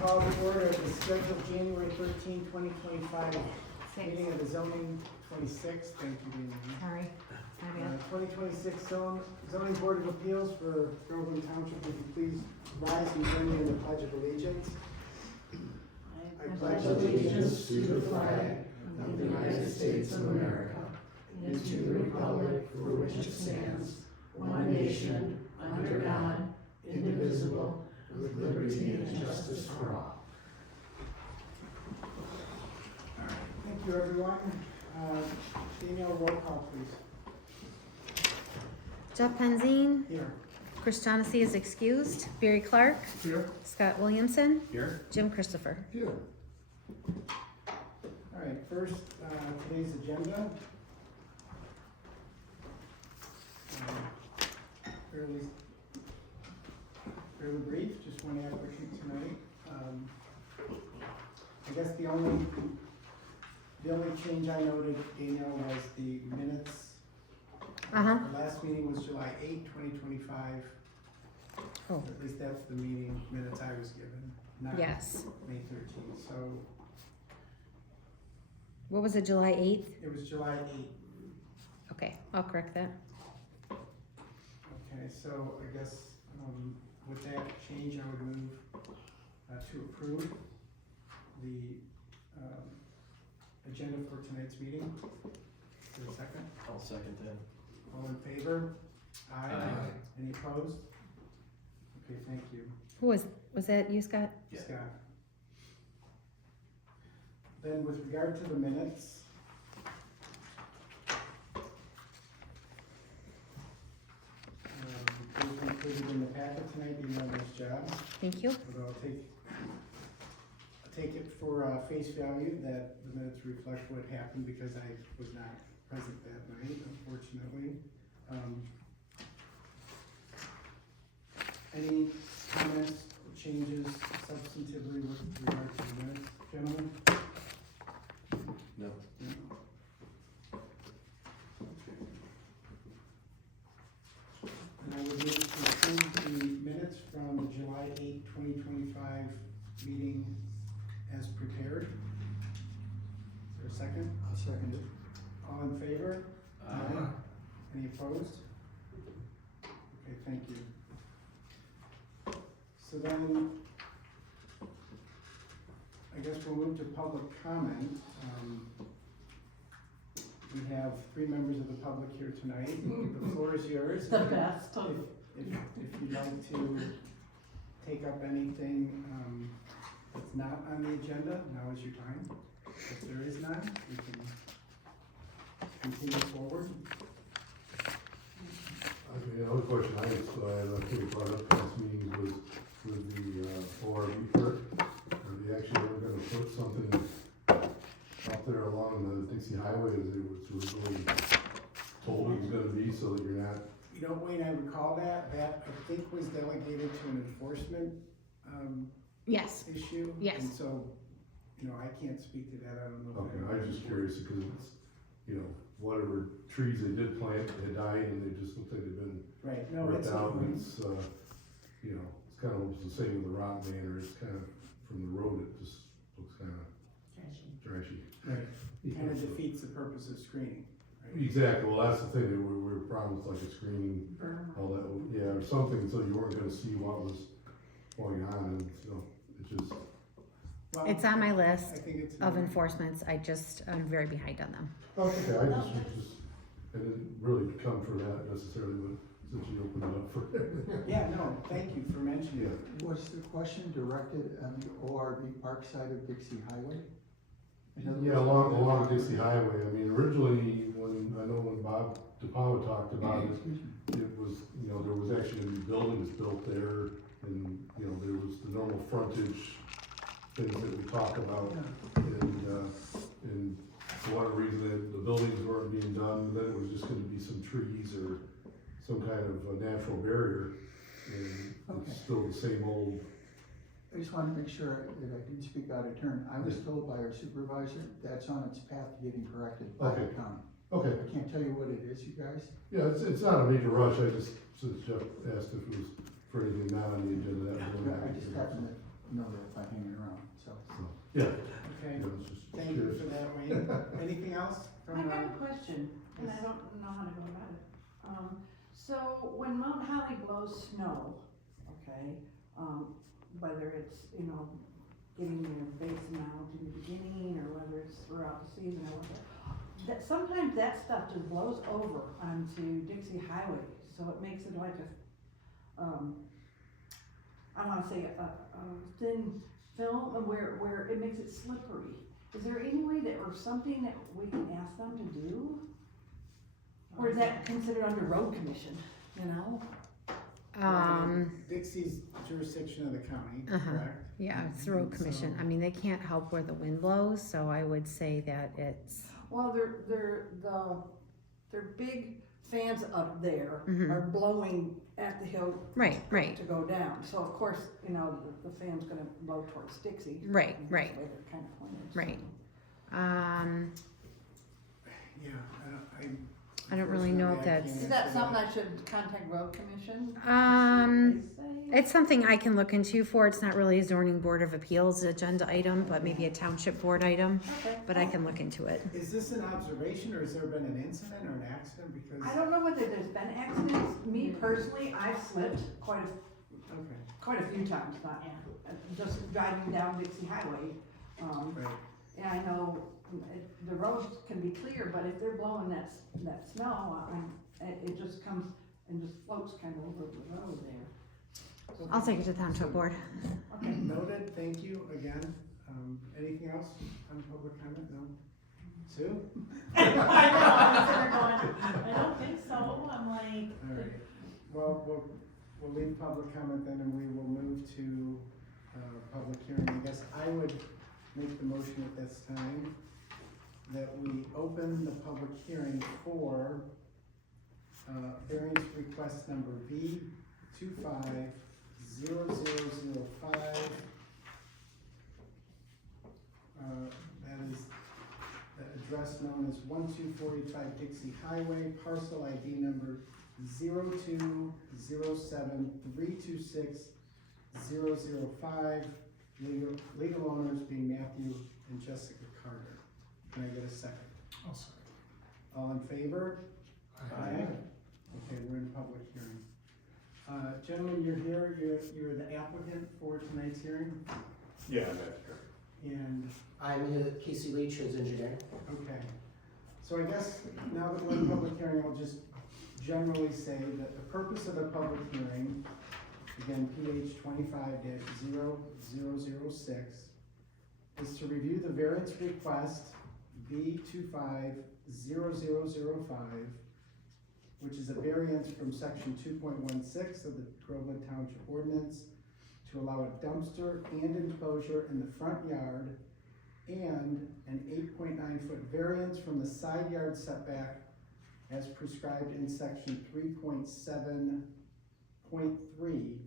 call to order the scheduled January 13, 2025 meeting of the zoning 26th. Thank you, Dean. Sorry. 2026 zoning board of appeals for Groveland Township. Would you please rise and join me in the pledge of allegiance? I pledge allegiance to the flag of the United States of America and to the republic for which it stands, one nation, under God, indivisible, with liberty and justice for all. Thank you, everyone. Danielle, roll call, please. Jeff Penzine, Here. Chris Jonassy is excused. Barry Clark, Here. Scott Williamson, Here. Jim Christopher. Here. All right, first, today's agenda. Fairly brief, just one applicant tonight. I guess the only change I noted, Danielle, was the minutes. The last meeting was July 8, 2025. Oh. At least that's the meeting minutes I was given, not Yes. May 13th. So What was it, July 8th? it was July 8. Okay, I'll correct that. Okay, so I guess with that change, I would move to approve the agenda for tonight's meeting. Is there a second? I'll second that. All in favor? Aye. Aye. Any opposed? Okay, thank you. Who was that you, Scott? Yeah. Scott. Then with regard to the minutes, those were included in the packet tonight, you know, nice job. Thank you. But I'll take it for face value that the minutes reflect what happened because I was not present that night, unfortunately. Any comments or changes substantively with regard to the minutes, gentlemen? No. And I would move to approve the minutes from the July 8, 2025 meeting as prepared. Is there a second? I'll second it. All in favor? Aye. Any opposed? Okay, thank you. So then, I guess we'll move to public comment. We have 3 members of the public here tonight. The floor is yours. The best. If you'd like to take up anything that's not on the agenda, now is your time. If there is none, we can continue forward. The other question I think brought up last meeting was with the ORV perk. Are they actually ever gonna put something out there along the Dixie Highway as it was really told it was gonna be, so that you're not? You know, Wayne, I recall that I think was delegated to an enforcement Yes. issue. Yes. And so, you know, I can't speak to that, I don't know. Okay, I was just curious because it's, you know, whatever trees they did plant had died and they just looked like they'd been Right, no, ripped it's, out, and it's, you know, it's kind of almost the same with the rock manor. It's kind of, from the road, it just looks kind of trashy. right, You kind know, of so- defeats the purpose of screening, right? Exactly, well, that's the thing, we were promised like a screening, all that, yeah, or something, so you weren't gonna see what was going on, and so, it just, Well, It's on my I list think it's. of enforcements. I'm very behind on them. okay, I didn't really come for that necessarily, but since you opened it up for. Yeah, no, thank you for mentioning it. Was the question directed on the ORV park side of Dixie Highway? In other Yeah, words, along Dixie Highway, I mean, originally, when Bob DePauw talked about it, it was, you know, there was actually gonna be buildings built there, and, you know, there was the normal frontage things that we talk about, and for whatever reason, the buildings weren't being done, then it was just gonna be some trees or some kind of a natural barrier, and Okay. it's still the same old. I just wanted to make sure that I didn't speak out of turn. I was told by our supervisor that's on its path to getting corrected by the Okay. county. Okay, I can't tell you what it is, you guys. yeah, it's not a major rush, I just, since Jeff asked if it was for anything not on the agenda, that was. I just happened to know that by hanging around, so. So, yeah, Okay, it was just thank you curious. for that, Wayne. Anything else I from, got a question, and I don't know how to go about it. So when Mount Holly blows snow, okay, whether it's, you know, getting your base amount in the beginning, or whether it's throughout the season or whatever, that, sometimes that stuff just blows over onto Dixie Highway, so it makes it like a, I wanna say a thin film where it makes it slippery. Is there any way that, or something that we can ask them to do? Or is that considered under road commission, you know? Dixie's jurisdiction of the county, Uh-huh. correct? Yeah, it's the road commission. So- I mean, they can't help where the wind blows, so I would say that it's, Well, their big fans up there Mhm. are blowing at the hill right, right, to go down. So of course, you know, the fan's gonna blow towards Dixie. right, and that's right, the way they're kind of pointed. right. Um, Yeah, I don't really know if unfortunately, I that's- can't Is that answer something I should contact road commission? Um, See what they say? it's something I can look into for. It's not really a zoning board of appeals agenda item, but maybe a township board item, Okay. but I can look into it. Is this an observation, or has there been an incident or an accident? Because, I don't know whether there's been accidents. Me personally, I've slipped quite okay, a few times, not, just driving down Dixie Highway. right. And I know the roads can be clear, but if they're blowing that snow, it just comes and just floats kind of over the road there. I'll take it to the township board. Okay. Noted, thank you again. Anything else on public comment? No? Sue? I know, I'm sitting there going, I don't think so, I'm like, All right, well, we'll leave public comment then, and we will move to, public hearing. I guess I would make the motion at this time that we open the public hearing for, variance request number B 250005. That is the address known as 12485 Dixie Highway, parcel ID number 0207326005. Legal owners being Matthew and Jessica Carter. Can I get a second? I'll say. All in favor? Aye. Okay, we're in public hearing. Gentlemen, you're here, you're the applicant for tonight's hearing, Yeah, that's correct. and, I'm Casey Leach, who's engineering. okay. So I guess now that we're in public hearing, I'll just generally say that the purpose of the public hearing, again, PH 25-0006, is to review the variance request B 250005, which is a variance from section 2.16 of the Groveland Township Ordinance to allow a dumpster and enclosure in the front yard, and an 8.9-foot variance from the side yard setback as prescribed in section 3.7.3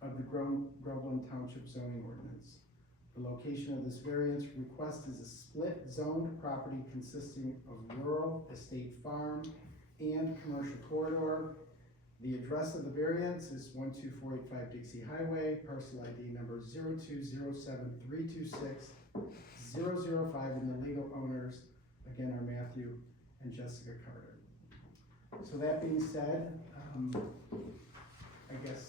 of the Groveland Township zoning ordinance. The location of this variance request is a split zoned property consisting of rural, estate farm, and commercial corridor. The address of the variance is 12485 Dixie Highway, parcel ID number 0207326005, and the legal owners, again, are Matthew and Jessica Carter. So that being said, I guess,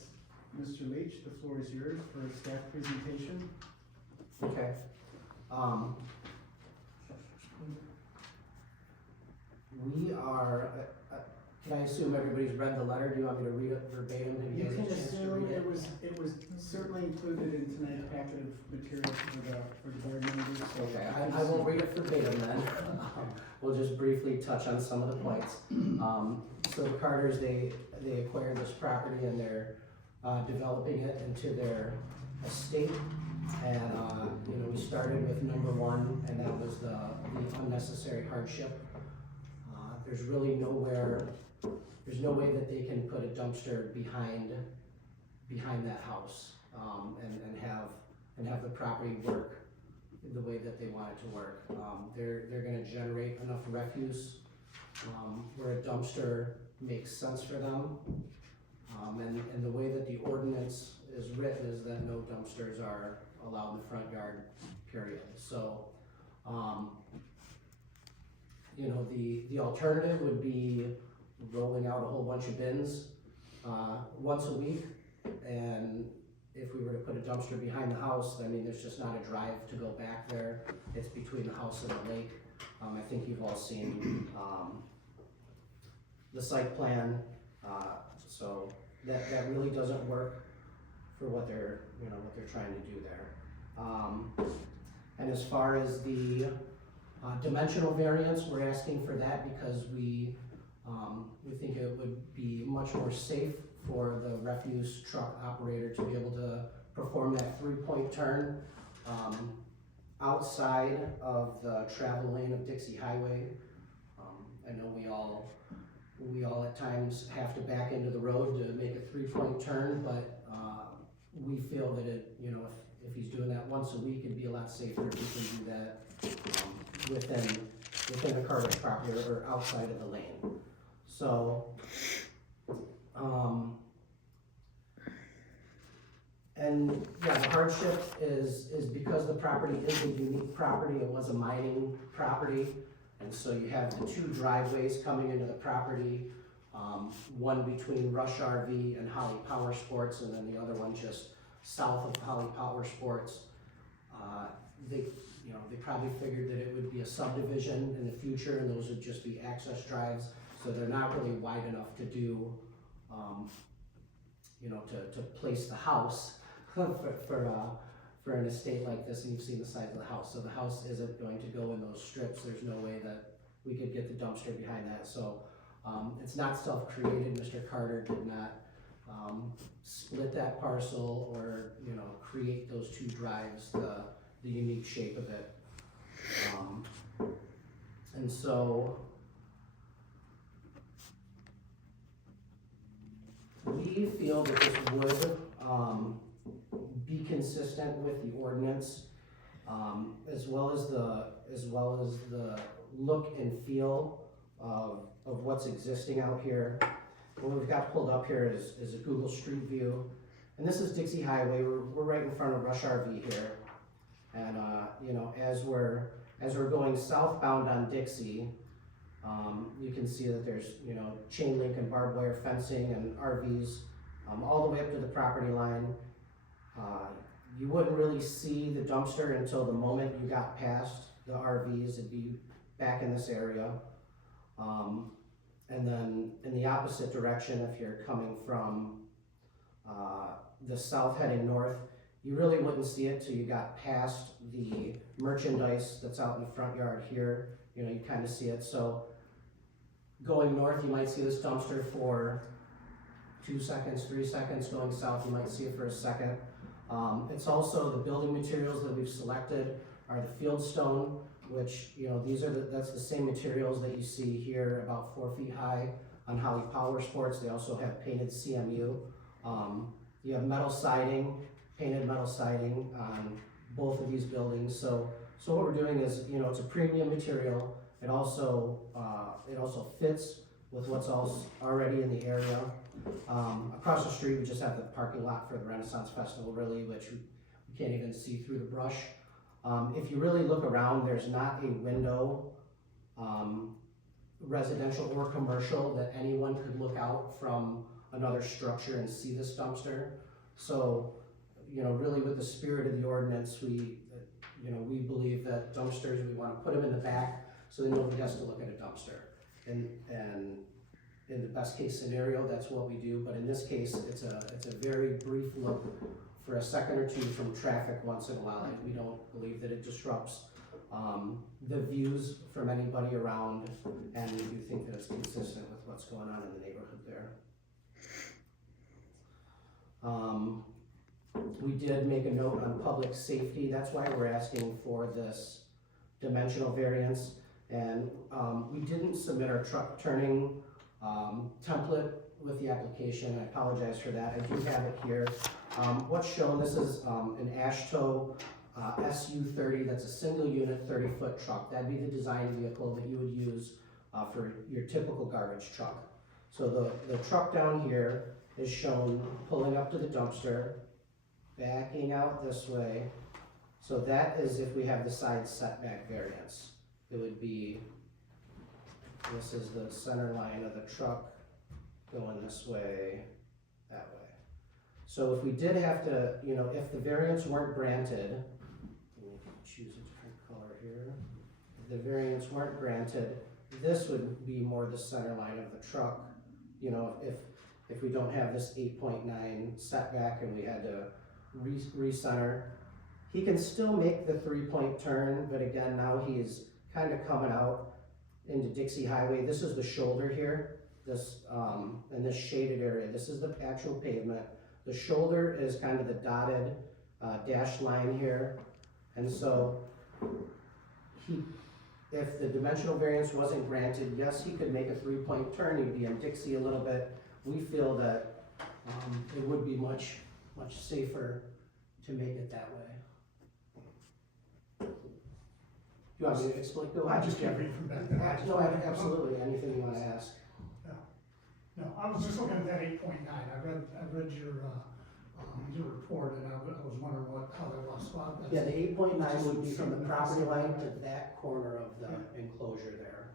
Mr. Leach, the floor is yours for a staff presentation. Okay. We are, can I assume everybody's read the letter? Do you want me to read it verbatim? Have You guys can had a chance to assume read it was certainly included in tonight's packet of materials for the board members, so. Okay, I won't read it verbatim then. We'll just briefly touch on some of the points. So the Carters, they acquired this property and they're developing it into their estate. And, we started with number one, and that was the unnecessary hardship. There's really there's no way that they can put a dumpster behind that house, and have the property work the way that they want it to work. They're gonna generate enough refuse, where a dumpster makes sense for them. And the way that the ordinance is written is that no dumpsters are are allowed in the front yard, period. So, you know, the alternative would be rolling out a whole bunch of bins, once a week. And if we were to put a dumpster behind the house, I mean, there's just not a drive to go back there. It's between the house and the lake. I think you've all seen, the site plan, so that really doesn't work for what they're, you know, what they're trying to do there. And as far as the dimensional variance, we're asking for that because we think it would be much more safe for the refuse truck operator to be able to perform that 3-point turn outside of the travel lane of Dixie Highway. I know we all at times have to back into the road to make a 3-point turn, but we feel that it, you know, if he's doing that once a week, it'd be a lot safer if he can do that within the Carter's property or outside of the lane. So, and yeah, the hardship is because the property is a unique property. It was a mining property, and so you have the 2 driveways coming into the property, one between Rush RV and Holly Power Sports, and then the other one just south of Holly Power Sports. They probably figured that it would be a subdivision in the future, and those would just be access drives, so they're not really wide enough to do, you know, to place the house for an estate like this, and you've seen the size of the house. So the house isn't going to go in those strips. There's no way that we could get the dumpster behind that. So it's not self-created. Mr. Carter did not split that parcel or, you know, create those 2 drives, the unique shape of it. And so we feel that this would be consistent with the ordinance, as well as the look and feel of what's existing out here. What we've got pulled up here is a Google Street View, and this is Dixie Highway. We're right in front of Rush RV here, and you know, as we're going southbound on Dixie, you can see that there's, you know, chain link and barbed wire fencing and RVs all the way up to the property line. You wouldn't really see the dumpster until the moment you got past the RVs. It'd be back in this area. And then in the opposite direction, if you're coming from the south heading north, you really wouldn't see it till you got past the merchandise that's out in the front yard here. You know, you kind of see it. So going north, you might see this dumpster for 2 seconds, 3 seconds. Going south, you might see it for a second. It's also the building materials that we've selected are the field stone, which, you know, that's the same materials that you see here, about 4 feet high on Holly Power Sports. They also have painted CMU. You have metal siding, painted metal siding on both of these buildings. So what we're doing is, you know, it's a premium material. It also fits with what's else already in the area. Across the street, we just have the parking lot for the Renaissance Festival, really, which we can't even see through the brush. If you really look around, there's not a window, residential or commercial, that anyone could look out from another structure and see this dumpster. So, you know, really with the spirit of the ordinance, we believe that dumpsters, we want to put them in the back so that nobody has to look at a dumpster. And in the best case scenario, that's what we do. But in this case, it's a very brief look for a second or two from traffic once in a while. Like, we don't believe that it disrupts the views from anybody around, and we do think that it's consistent with what's going on in the neighborhood there. We did make a note on public safety. That's why we're asking for this dimensional variance. And we didn't submit our truck turning template with the application. I apologize for that. I do have it here. What's shown, this is an AASHTO SU30. That's a single unit 30-foot truck. That'd be the design vehicle that you would use for your typical garbage truck. So the truck down here is shown pulling up to the dumpster, backing out this way, so that is if we have the side setback variance. It would be, this is the center line of the truck going this way, that way. So if we did have to, you know, if the variance weren't granted, let me choose a different color here. If the variance weren't granted, this would be more the center line of the truck. You know, if we don't have this 8.9 setback and we had to recenter, he can still make the 3-point turn, but again, now he's kind of coming out into Dixie Highway. This is the shoulder here, this, in this shaded area, this is the actual pavement. The shoulder is kind of the dotted dashed line here. And so if the dimensional variance wasn't granted, yes, he could make a 3-point turn, he'd be in Dixie a little bit. We feel that it would be much safer to make it that way. You want me to explain? Go ahead. I just can't read from back there. No, absolutely, anything you wanna ask. No, I was just looking at that 8.9, I read your report, and I was wondering how that was spotted. Yeah, the 8.9 would be from the property line to that corner of the enclosure there.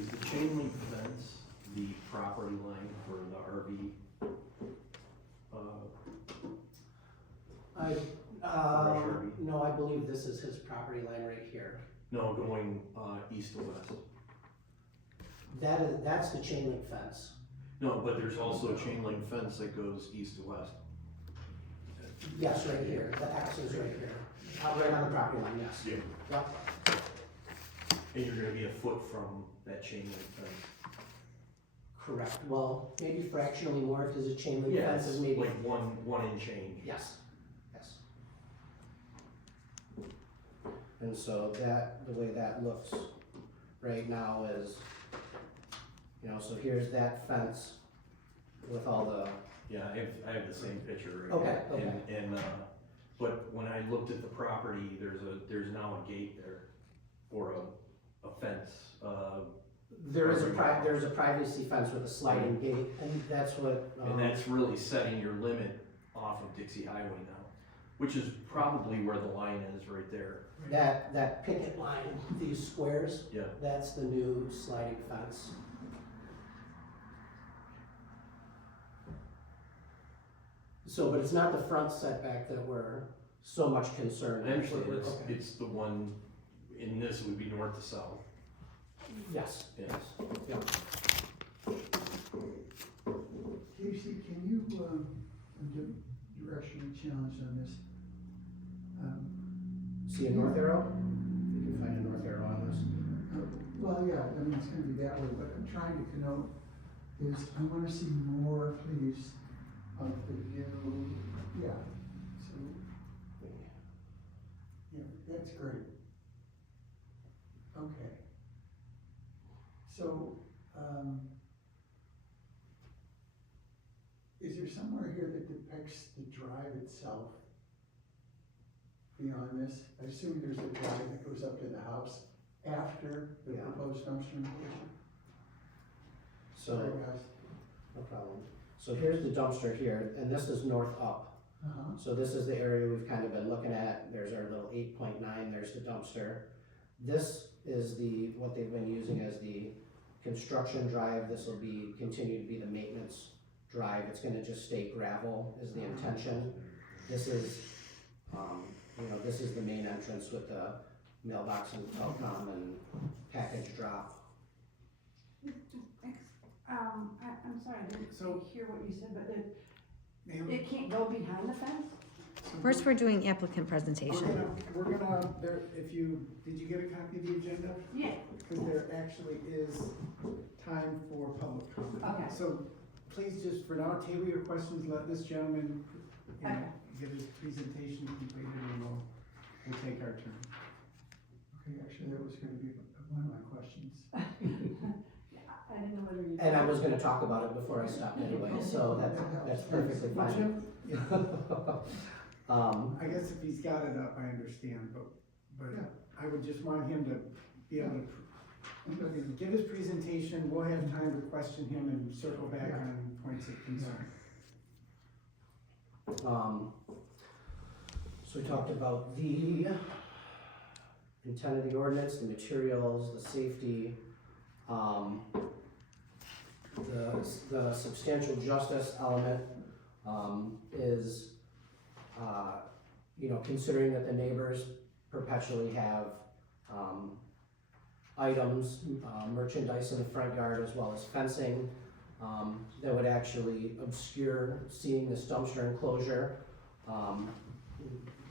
Is the chain link fence the property line for the RV? No, I believe this is his property line right here. No, going east to west. That's the chain link fence. No, but there's also a chain link fence that goes east to west. Yes, right here, the X is right here, right on the property line, yes. Yeah. Yep. And you're gonna be a foot from that chain link fence. Correct, well, maybe fractionally more, because the chain link Yeah, fence it's is maybe. like one in change. Yes, yes. And so the way that looks right now is, you know, so here's that fence with all the, Yeah, I have the same picture right Okay, here. okay. And, but when I looked at the property, there's now a gate there for a fence, there's a privacy fence with a sliding gate, and that's what. and that's really setting your limit off of Dixie Highway now, which is probably where the line is right there. That picket line, these squares, Yeah. that's the new sliding fence. So, but it's not the front setback that we're so much concerned. I understand, We're- it's, okay. it's the one, in this would be north to south. Yes, Yeah. yes, yeah. Casey, can you, I'm directionally challenged on this. See a north arrow? You can find a north arrow on this. Well, yeah, I mean, it's gonna be that way, but I'm trying to connote is, I wanna see more, please, of the view, yeah, so, yeah, that's great. Okay. So, is there somewhere here that depicts the drive itself beyond this? I assume there's a drive that goes up to the house after the Yeah. proposed dumpster enclosure? So, Sorry, guys. no problem. So here's the dumpster here, and this is north up. Uh-huh. So this is the area we've kind of been looking at. There's our little 8.9, there's the dumpster. This is what they've been using as the construction drive. This will continue to be the maintenance drive. It's gonna just stay gravel is the intention. This is, this is the main entrance with the mailbox and telecom and package drop. I'm sorry, I didn't So- hear what you said, but Ma'am, it can't go behind the fence? First, we're doing applicant presentation. we're gonna, did you get a copy of the agenda? Yeah. Because there actually is time for public comment. Okay. So please just, for now, table your questions, let this gentleman, Okay. get his presentation completed, and we'll take our turn. Okay, actually, that was gonna be one of my questions. I didn't know whether you. And I was gonna talk about it before I stopped anyway, so that's perfectly Well, fine. Jim, yeah, Um, I guess if he's got it up, I understand, but Yeah. I would just want him to be able to give his presentation, we'll have time to question him and circle back Yeah. on points of concern. So we talked about the intent of the ordinance, the materials, the safety, the substantial justice element, is, considering that the neighbors perpetually have, items, merchandise in the front yard as well as fencing, that would actually obscure seeing this dumpster enclosure.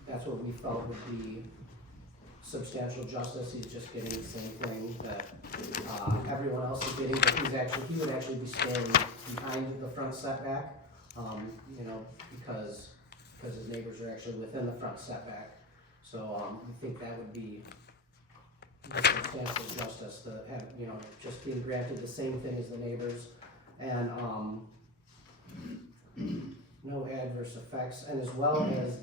That's what we felt would be substantial justice. He's just getting the same thing that, everyone else is getting, but he would actually be staying behind the front setback, because his neighbors are actually within the front setback. So, I think that would be the substantial justice, just being granted the same thing as the neighbors, and, no adverse effects, and as well as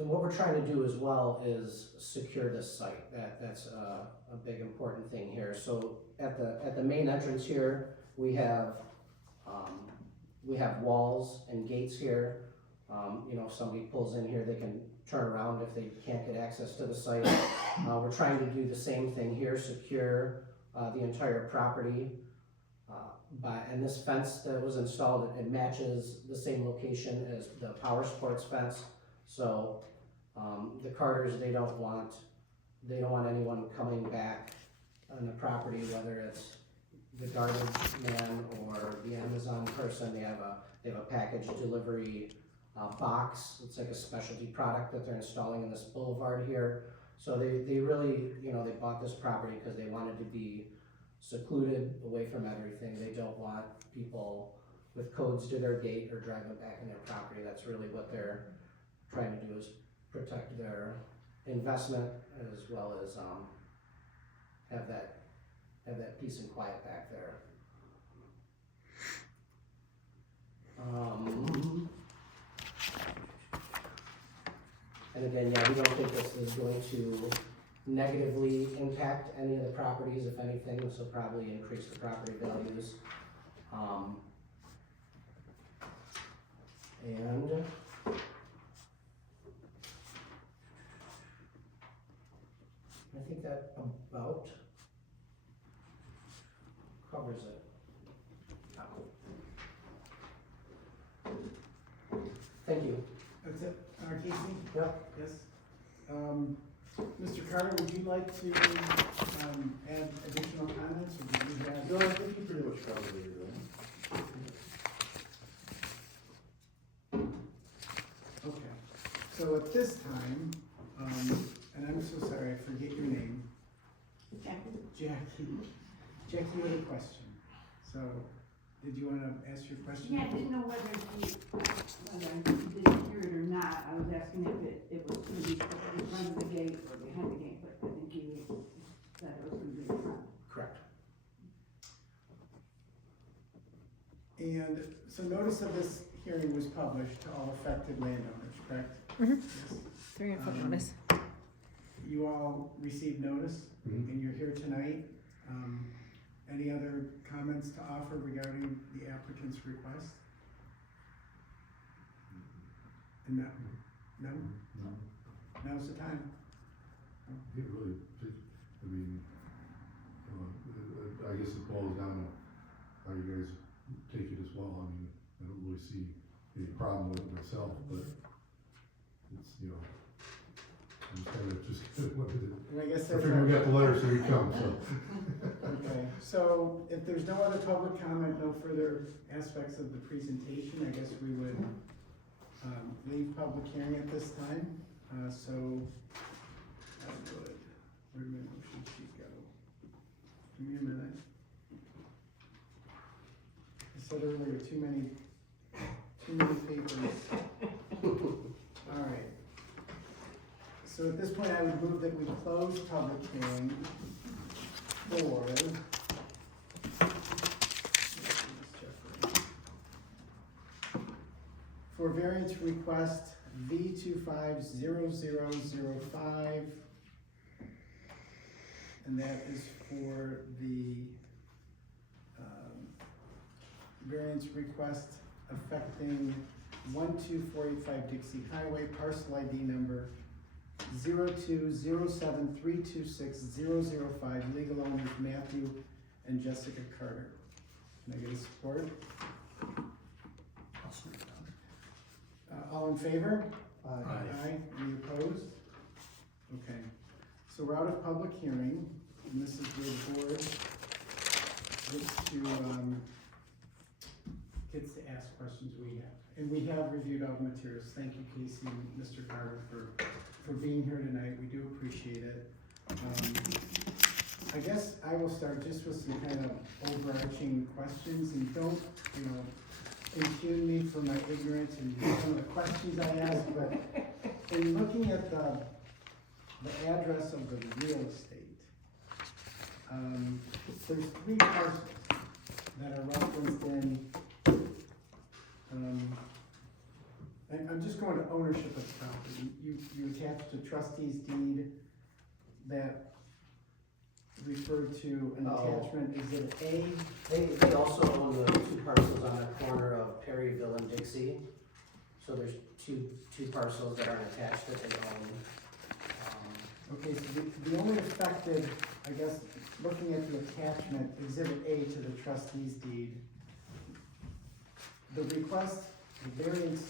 and what we're trying to do as well is secure this site. That's a big important thing here. So at the main entrance here, we have walls and gates here. If somebody pulls in here, they can turn around if they can't get access to the site. We're trying to do the same thing here, secure the entire property. And this fence that was installed, it matches the same location as the power sports fence. So the Carters, they don't want anyone coming back on the property, whether it's the garbage man or the Amazon person. They have a package delivery box. It's like a specialty product that they're installing in this boulevard here. So they really, they bought this property because they wanted to be secluded away from everything. They don't want people with codes to their gate or driving back in their property. That's really what they're trying to do, is protect their investment as well as have that peace and quiet back there. And again, we don't think this is going to negatively impact any of the properties. If anything, this will probably increase the property values. And I think that about covers it. Thank you. That's it, Casey? Yep. Yes. Mr. Carter, would you like to, add additional comments, or do you have? No, I think you pretty much covered it, Okay, so at this time, and I'm so sorry, I forget your name. Jackie, you had a question, so, did you wanna ask your question? Yeah, I didn't know whether you didn't hear it or not. I was asking if it was gonna be in front of the gate or behind the gate, but I think you said it was gonna be in front. Correct. And so notice of this hearing was published to all affected landowners, correct? Mhm. Yes. 3-foot notice. You all received notice, and you're here tonight. Any other comments to offer regarding the applicant's request? No? No? No. Now's the time. It really, I mean, I guess it boils down to how you guys take it as well. I mean, I don't really see any problem with it myself, but it's, I'm just wanted to, And I guess I that's. figured we got the letter, so we come, so. Okay, so if there's no other public comment, no further aspects of the presentation, I guess we would leave public hearing at this time. So I would, where'd my motion sheet go? Give me a minute. I said earlier, too many papers. All right. So at this point, I would move that we close public hearing for variance request V250005, and that is for the variance variance request affecting 12485 Dixie Highway, parcel ID number 0207326005, legal owners Matthew and Jessica Carter. Can I get a support? All in favor? Aye. Any opposed? Okay, so we're out of public hearing, and this is where the board gets to ask questions we have. And we have reviewed all the materials. Thank you, Casey and Mr. Carter, for being here tonight. We do appreciate it. I guess I will start just with some kind of overarching questions, and don't, impugn me for my ignorance and some of the questions I ask, but in looking at the address of the real estate, there's 3 parcels that are referenced in, I'm just going to ownership of the property. You attached a trustee's deed that referred to an attachment, is it A? They also own the 2 parcels on the corner of Perryville and Dixie. So there's two parcels that aren't attached that they own. Okay, so the only affected, I guess, looking at the attachment, exhibit A to the trustee's deed, the request, the variance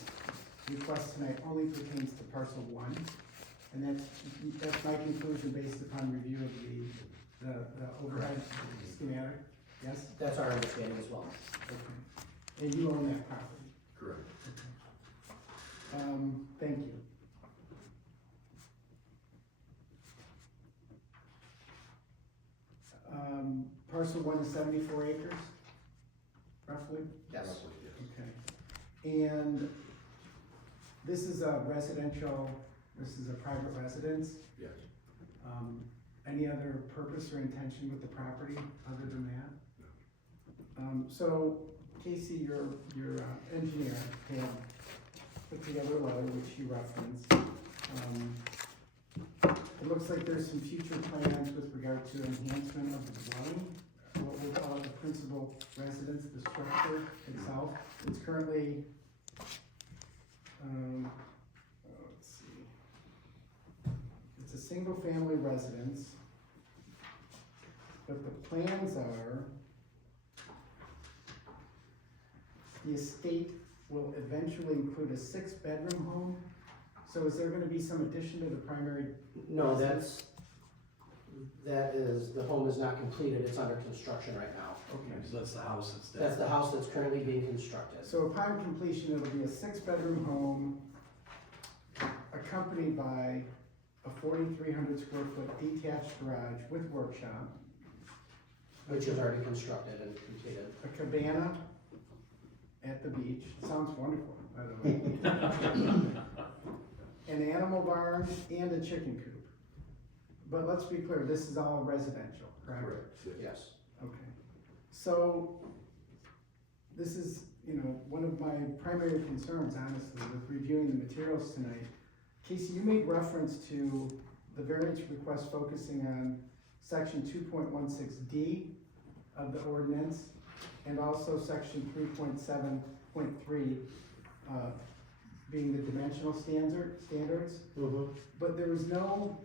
request tonight only pertains to parcel 1, and that's my conclusion based upon review of the overhead schematic, yes? That's our understanding as well. Okay. And you own that property? Correct. Okay. Thank you. Parcel 1 is 74 acres, roughly? Yes. Okay. And this is a residential, this is a private residence? Yes. Any other purpose or intention with the property other than that? No. So Casey, your engineer had put together a letter which you referenced. It looks like there's some future plans with regard to enhancement of the dwelling, what we'll call the principal residence, the structure itself. It's currently, let's see, it's a single family residence, but the plans are the estate will eventually include a 6-bedroom home. So is there gonna be some addition to the primary? No, the home is not completed, it's under construction right now. Okay. So that's the house that's That's the house that's currently being constructed. So upon completion, it'll be a 6-bedroom home accompanied by a 4,300 square foot detached garage with workshop, Which is already constructed and completed. a cabana at the beach. Sounds wonderful, by the way. An animal barn and a chicken coop. But let's be clear, this is all residential, correct? Correct. Yes. Okay. So, this is, one of my primary concerns, honestly, with reviewing the materials tonight. Casey, you made reference to the variance request focusing on section 2.16D of the ordinance, and also section 3.7.3, being the dimensional standards. Mm-hmm. But there was no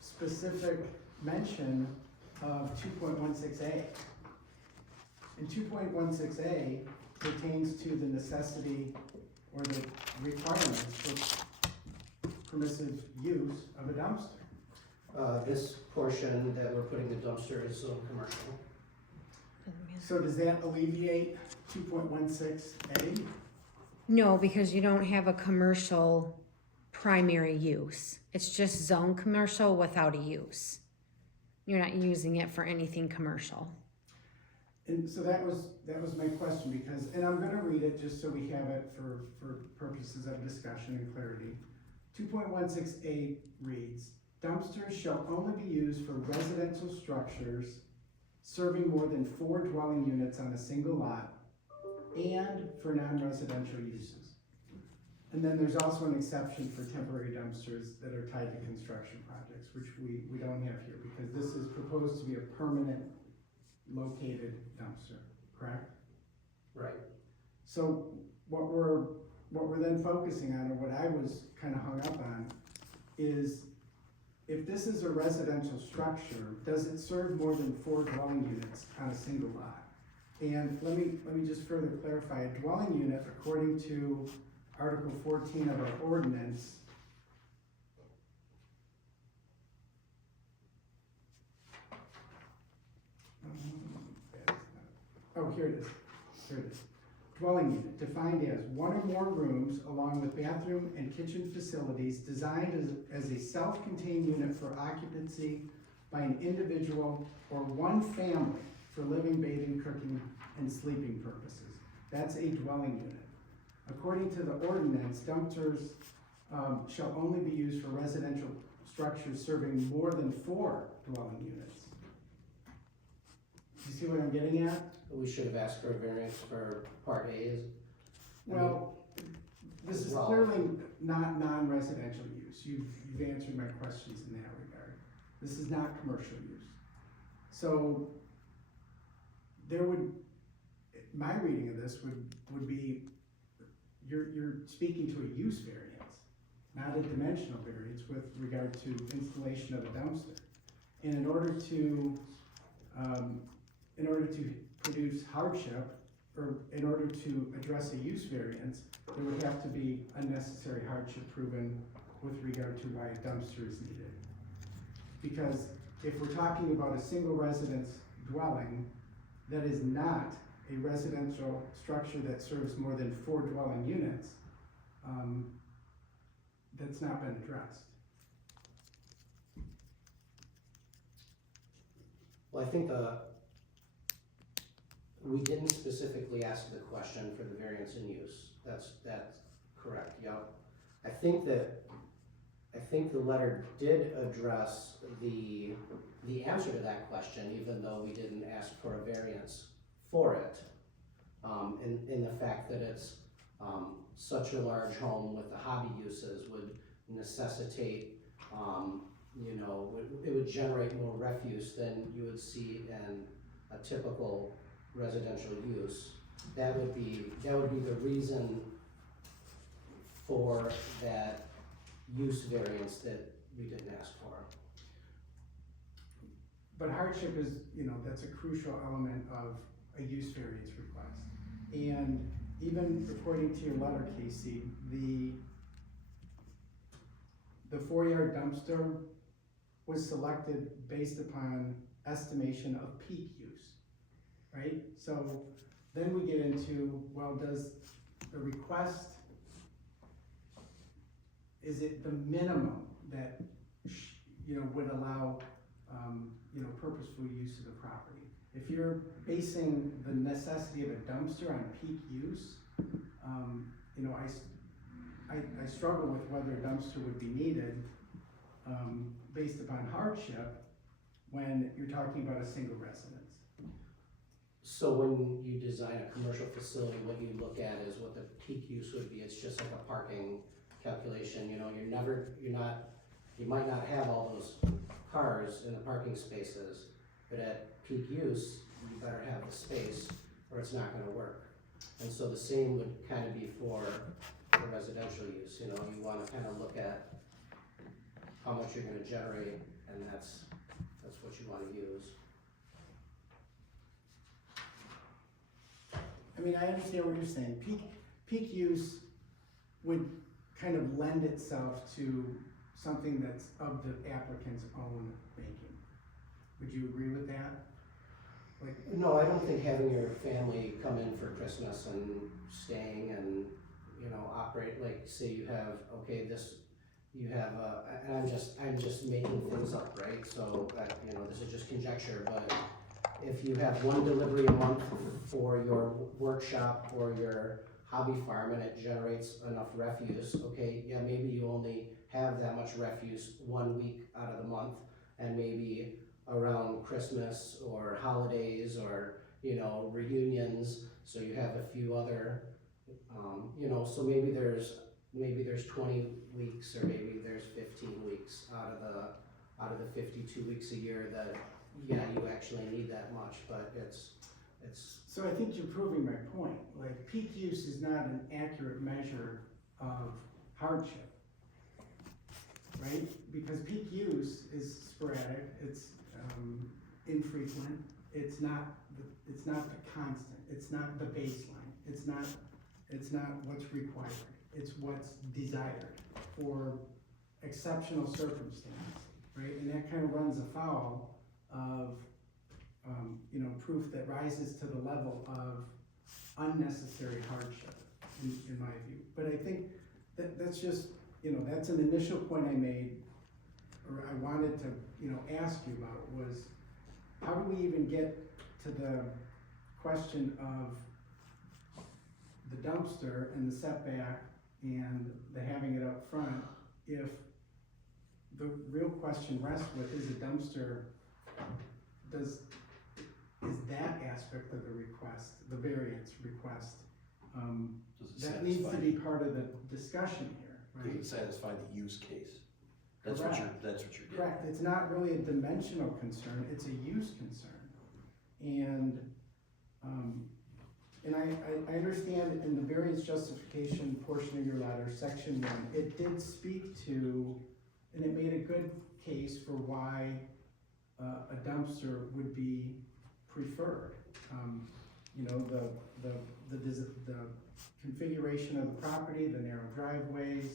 specific mention of 2.16A. And 2.16A pertains to the necessity or the requirements for permissive use of a dumpster. This portion that we're putting the dumpster is zone commercial. So does that alleviate 2.16A? No, because you don't have a commercial primary use. It's just zone commercial without a use. You're not using it for anything commercial. And so that was my question, because, and I'm gonna read it just so we have it for purposes of discussion and clarity. 2.16A reads, dumpsters shall only be used for residential structures serving more than 4 dwelling units on a single lot and for non-residential uses. And then there's also an exception for temporary dumpsters that are tied to construction projects, which we don't have here, because this is proposed to be a permanent located dumpster, correct? Right. So what we're then focusing on, or what I was kind of hung up on, is if this is a residential structure, does it serve more than 4 dwelling units on a single lot? And let me just further clarify, a dwelling unit, according to Article 14 of our ordinance, oh, here it is. Dwelling unit, defined as one or more rooms along with bathroom and kitchen facilities designed as a self-contained unit for occupancy by an individual or one family for living, bathing, cooking, and sleeping purposes. That's a dwelling unit. According to the ordinance, dumpsters shall only be used for residential structures serving more than 4 dwelling units. You see what I'm getting at? We should have asked for a variance for part A is. Well, this is Well- clearly not non-residential use. You've answered my questions in that regard. This is not commercial use. So my reading of this would be, you're speaking to a use variance, not a dimensional variance with regard to installation of a dumpster. And in order to produce hardship, or in order to address a use variance, there would have to be unnecessary hardship proven with regard to why a dumpster is needed. Because if we're talking about a single residence dwelling, that is not a residential structure that serves more than 4 dwelling units, that's not been addressed. Well, I think we didn't specifically ask the question for the variance in use. That's correct, yep. I think the letter did address the answer to that question, even though we didn't ask for a variance for it. In the fact that it's such a large home with the hobby uses would necessitate, it would generate more refuse than you would see in a typical residential use. That would be the reason for that use variance that we didn't ask for. But hardship is, that's a crucial element of a use variance request. And even according to your letter, Casey, the 4-yard dumpster was selected based upon estimation of peak use, right? So then we get into, well, does the request, is it the minimum that, would allow, purposeful use of the property? If you're basing the necessity of a dumpster on peak use, I struggle with whether a dumpster would be needed, based upon hardship when you're talking about a single residence. So when you design a commercial facility, what you look at is what the peak use would be. It's just like a parking calculation, you might not have all those cars in the parking spaces, but at peak use, you better have the space or it's not gonna work. And so the same would kind of be for residential use, you wanna kind of look at how much you're gonna generate, and that's what you wanna use. I mean, I understand what you're saying. Peak use would kind of lend itself to something that's of the applicant's own making. Would you agree with that? No, I don't think having your family come in for Christmas and staying and, operate, like, say you have, and I'm just making things up, right? So, this is just conjecture, but if you have 1 delivery a month for your workshop or your hobby farm and it generates enough refuse, maybe you only have that much refuse 1 week out of the month, and maybe around Christmas or holidays or, reunions, so you have a few other, so maybe there's 20 weeks or maybe there's 15 weeks out of the 52 weeks a year that, you actually need that much, but it's So I think you're proving my point, like peak use is not an accurate measure of hardship. Right, because peak use is sporadic, it's, infrequent, it's not the constant, it's not the baseline, it's not what's required, it's what's desired for exceptional circumstance, right? And that kind of runs afoul of, proof that rises to the level of unnecessary hardship, in my view. But I think that's just, that's an initial point I made, or I wanted to, ask you about, was how do we even get to the question of the dumpster and the setback and the having it up front, if the real question rests with, is a dumpster, is that aspect of the request, the variance request, Does it that needs to satisfy, be part of the discussion here, right? does it satisfy the use case? That's Correct. what you're getting. Correct, it's not really a dimensional concern, it's a use concern. And, I understand in the variance justification portion of your letter, section 1, it did speak to, and it made a good case for why a dumpster would be preferred. The configuration of the property, the narrow driveways,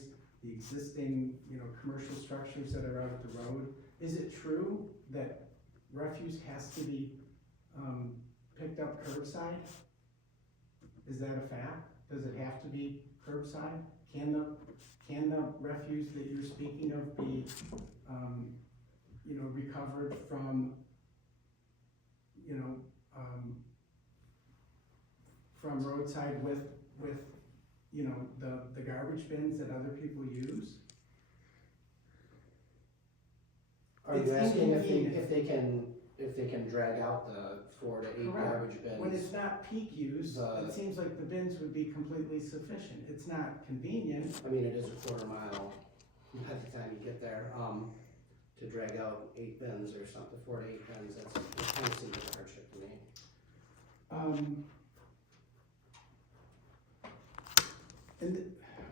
the existing, commercial structures that are out at the road. Is it true that refuse has to be, picked up curbside? Is that a fact? Does it have to be curbside? Can the refuse that you're speaking of be, recovered from, from roadside with, the garbage bins that other people use? Are you It's asking inconvenient. if they can drag out the 4 to 8 Correct. garbage bins? When it's not peak use, it seems like the bins would be completely sufficient. It's not convenient. I mean, it is a quarter mile by the time you get there, to drag out 8 bins or something, 4 to 8 bins, that kind of seems like a hardship to me.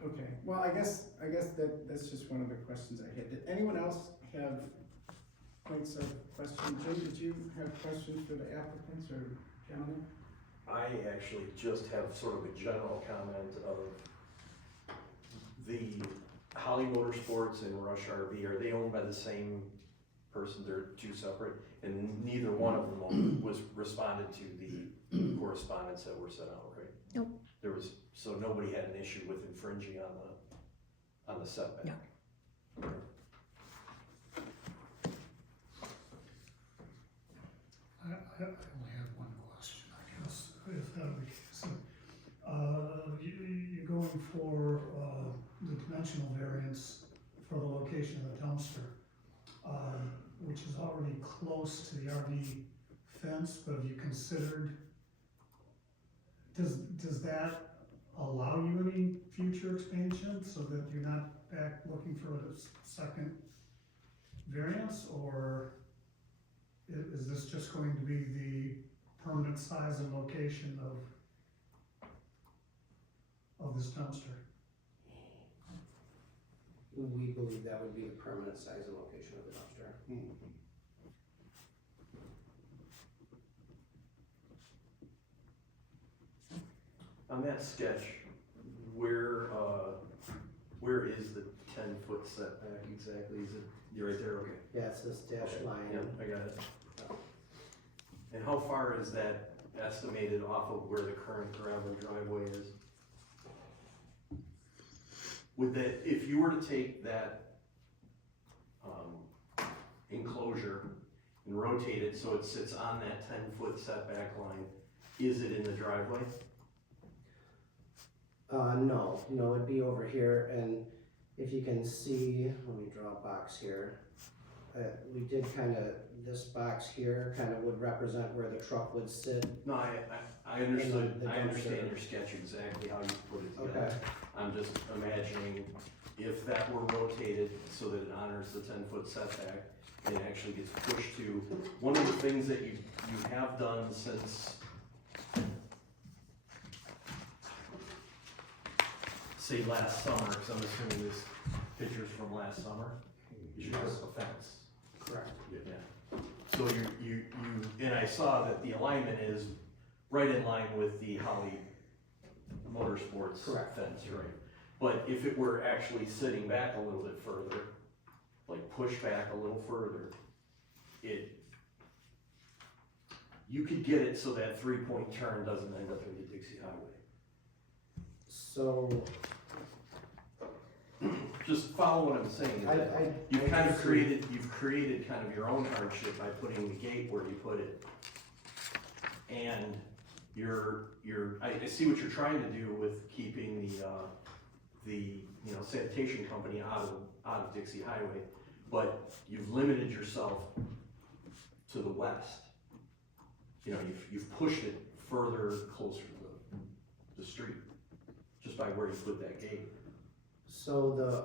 Okay, well, I guess that's just one of the questions I had. Did anyone else have points of question? Jim, did you have questions for the applicants or gentlemen? I actually just have sort of a general comment of the Holly Motorsports and Rush RV, are they owned by the same person? They're two separate, and neither one of them was responded to the correspondence that were sent out, right? Nope. So nobody had an issue with infringing on the setback? No. I only have one question, I guess, if that would be the case. You're going for, the dimensional variance for the location of the dumpster, which is already close to the RV fence, but have you considered, does that allow you any future expansion so that you're not back looking for a second variance, or is this just going to be the permanent size and location of this dumpster? We believe that would be the permanent size and location of the dumpster. On that sketch, where is the 10-foot setback exactly? Is it, you're right there, okay? Yeah, it's this dashed line. Yep, I got it. And how far is that estimated off of where the current gravel driveway is? Would that, if you were to take that enclosure and rotate it so it sits on that 10-foot setback line, is it in the driveway? No, it'd be over here, and if you can see, let me draw a box here. We did this box here would represent where the truck would sit. No, I understood, the I understand dumpster. your sketch exactly how you put it together. Okay. I'm just imagining if that were rotated so that it honors the 10-foot setback, and it actually gets pushed to, one of the things that you have done since say last summer, because I'm assuming this picture's from last summer, you should have a fence. Correct. Yeah. So you, and I saw that the alignment is right in line with the Holly Motorsports Correct. fence, right? But if it were actually sitting back a little bit further, like push back a little further, you could get it so that 3-point turn doesn't end up into Dixie Highway. So, Just follow what I'm saying, is that you've created kind of your own hardship by putting the gate where you put it. And I see what you're trying to do with keeping the sanitation company out of Dixie Highway, but you've limited yourself to the west. You've pushed it further closer to the street, just by where you put that gate. so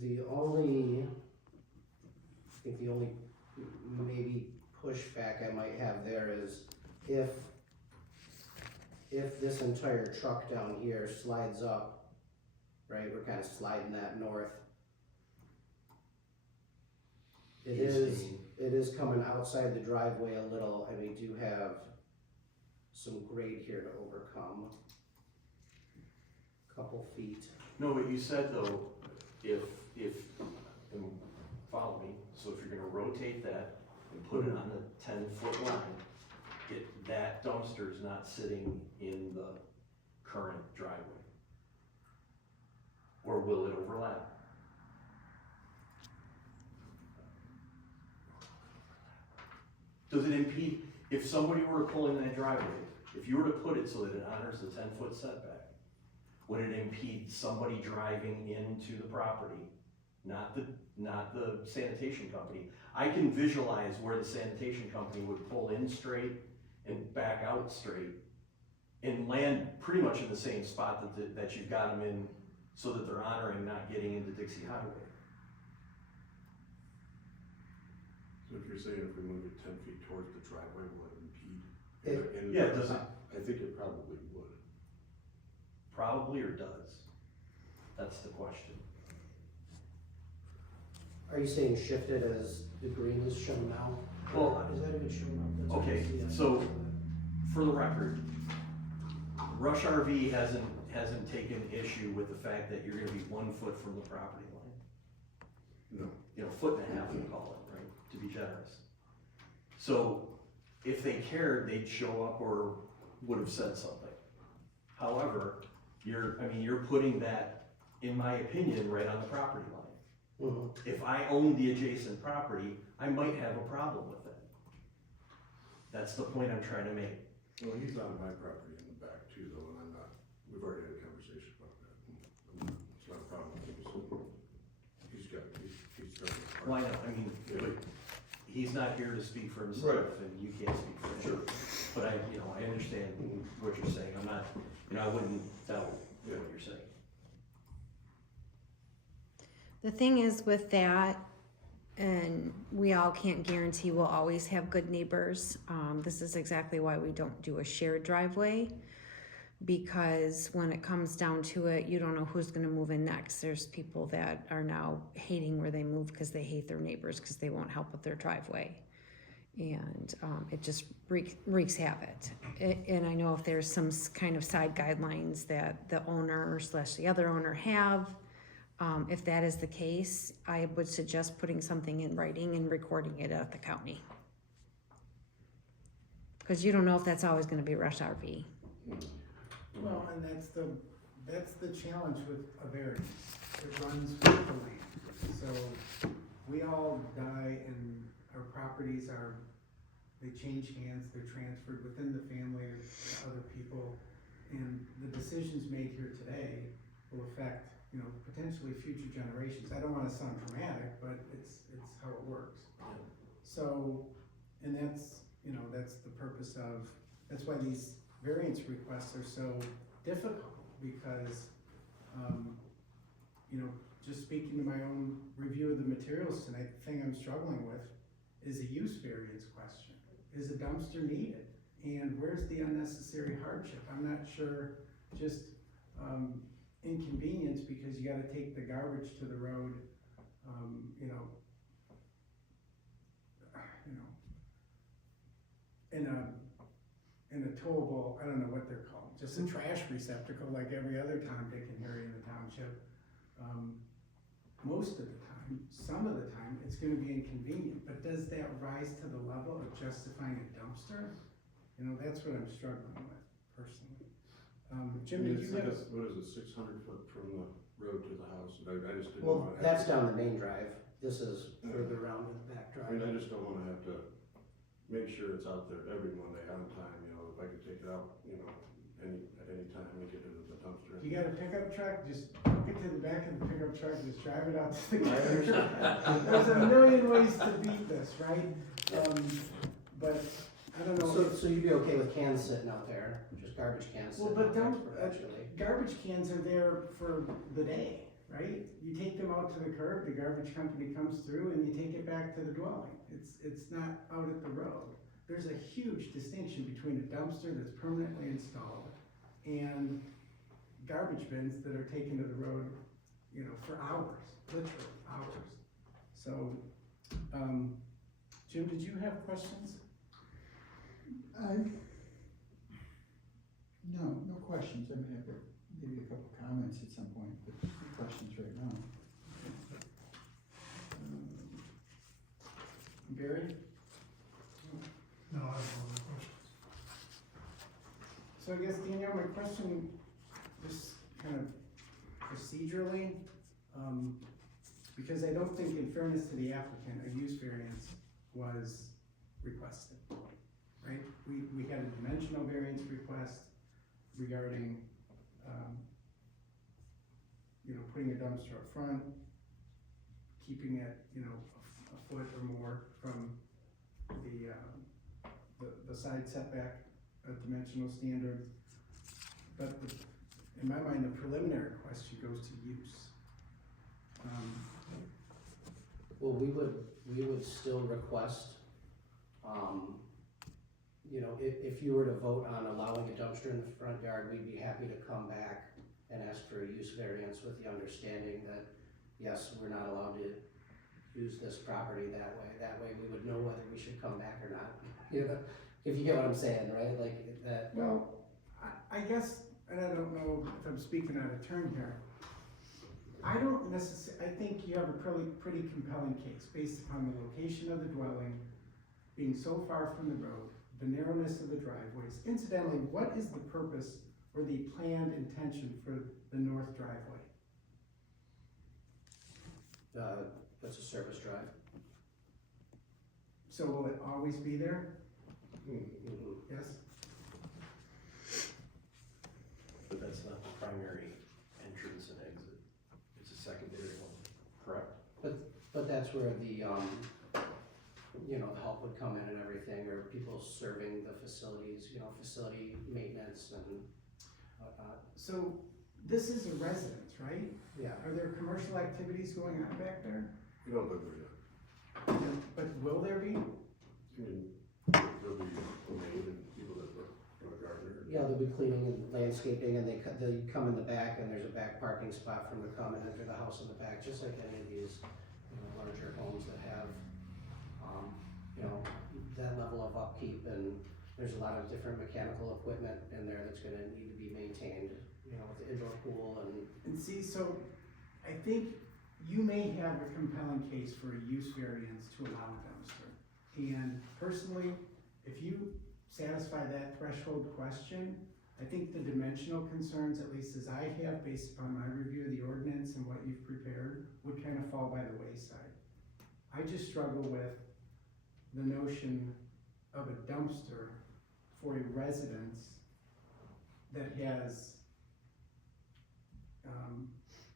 the only, I think the only maybe pushback I might have there is if this entire truck down here slides up, right, we're kind of sliding that north. It is coming outside the driveway a little, and we do have some grade here to overcome. Couple feet. No, but you said though, and follow me, so if you're gonna rotate that and put it on the 10-foot line, that dumpster is not sitting in the current driveway. Or will it overlap? Does it impede, if somebody were to pull in that driveway, if you were to put it so that it honors the 10-foot setback, would it impede somebody driving into the property, not the sanitation company? I can visualize where the sanitation company would pull in straight and back out straight and land pretty much in the same spot that you've got them in, so that they're honoring not getting into Dixie Highway. So if you're saying if we move it 10 feet towards the driveway, will it impede? Yeah, it doesn't. I think it probably would. Probably, or does? That's the question. Are you saying shifted as the green is shown now? Well, Is that even shown up? That's what I okay, see on so the- for the record, Rush RV hasn't taken issue with the fact that you're gonna be 1 foot from the property line. No. Foot and a half, we call it, right, to be generous. So if they cared, they'd show up or would have said something. However, you're putting that, in my opinion, right on the property line. Mhm. If I owned the adjacent property, I might have a problem with it. That's the point I'm trying to make. Well, he's on my property in the back too, though, and I'm not, we've already had a conversation about that. It's not a problem with him, so he's starting his Why part. not? But he's not here to speak for himself, Right. and you can't speak for him. But I understand what you're saying. I'm not, I wouldn't doubt what you're saying. The thing is with that, and we all can't guarantee we'll always have good neighbors. This is exactly why we don't do a shared driveway, because when it comes down to it, you don't know who's gonna move in next. There's people that are now hating where they move because they hate their neighbors because they won't help with their driveway. And it just wreaks havoc. And I know if there's some kind of side guidelines that the owner / the other owner have, if that is the case, I would suggest putting something in writing and recording it at the county. Because you don't know if that's always gonna be Rush RV. Well, and that's the challenge with a variance. It runs with the land. So we all die and our properties they change hands, they're transferred within the family or to other people. And the decisions made here today will affect, potentially future generations. I don't wanna sound dramatic, but it's how it works. So, and that's the purpose of, that's why these variance requests are so difficult, because, just speaking to my own review of the materials tonight, the thing I'm struggling with is a use variance question. Is a dumpster needed? And where's the unnecessary hardship? I'm not sure, just, inconvenience because you gotta take the garbage to the road, you know, in a towable, I don't know what they're called, just a trash receptacle like every other Tom, Dick, and Harry in the township. Most of the time, some of the time, it's gonna be inconvenient, but does that rise to the level of justifying a dumpster? You know, that's what I'm struggling with personally. Jim, did you have? What is it, 600 foot from the road to the house? I just didn't Well, want to. that's down the main drive, this is further around the back I mean, drive. I just don't wanna have to make sure it's out there every Monday on time, you know, if I could take it out, you know, at any time and get it in the dumpster. You got a pickup truck, just hook it to the back of the pickup truck, just drive it out to the curb. There's a million ways to beat this, right? But I don't know. So you'd be okay with cans sitting out there, just garbage cans Well, sitting but out there don't, perpetually? garbage cans are there for the day, right? You take them out to the curb, the garbage company comes through and you take it back to the dwelling. It's not out at the road. There's a huge distinction between a dumpster that's permanently installed and garbage bins that are taken to the road, you know, for hours, literally hours. So, Jim, did you have questions? No questions. I mean, I've got maybe a couple comments at some point, but no questions right now. Barry? No, I have no more questions. So I guess, Danielle, my question, just kind of procedurally, because I don't think, in fairness to the applicant, a use variance was requested, right? We had a dimensional variance request regarding, you know, putting a dumpster up front, keeping it, you know, a foot or more from the side setback, a dimensional standard. But in my mind, the preliminary question goes to use. Well, we would still request, you know, if you were to vote on allowing a dumpster in the front yard, we'd be happy to come back and ask for a use variance with the understanding that, yes, we're not allowed to use this property that way. That way we would know whether we should come back or not. You know, if you get what I'm saying, right? Like that. Well, I guess, and I don't know if I'm speaking out of turn here, I don't necessarily, I think you have a pretty compelling case based upon the location of the dwelling, being so far from the road, the narrowness of the driveways. Incidentally, what is the purpose or the planned intention for the north driveway? That's a service drive. So will it always be there? Mm-hmm. Yes? But that's not the primary entrance and exit, it's a secondary one, correct? But that's where the, you know, the help would come in and everything, or people serving the facilities, you know, facility maintenance and whatnot. So this is a residence, right? Yeah. Are there commercial activities going on back there? You don't live there yet. But will there be? I mean, there'll be a maid and people that work, you know, gardener. Yeah, they'll be cleaning and landscaping, and they come in the back, and there's a back parking spot for them to come and enter the house in the back, just like any of these, you know, larger homes that have, you know, that level of upkeep, and there's a lot of different mechanical equipment in there that's gonna need to be maintained, you know, with the indoor pool and. And see, so I think you may have a compelling case for a use variance to allow a dumpster. And personally, if you satisfy that threshold question, I think the dimensional concerns, at least as I have based upon my review of the ordinance and what you've prepared, would kind of fall by the wayside. I just struggle with the notion of a dumpster for a residence that has,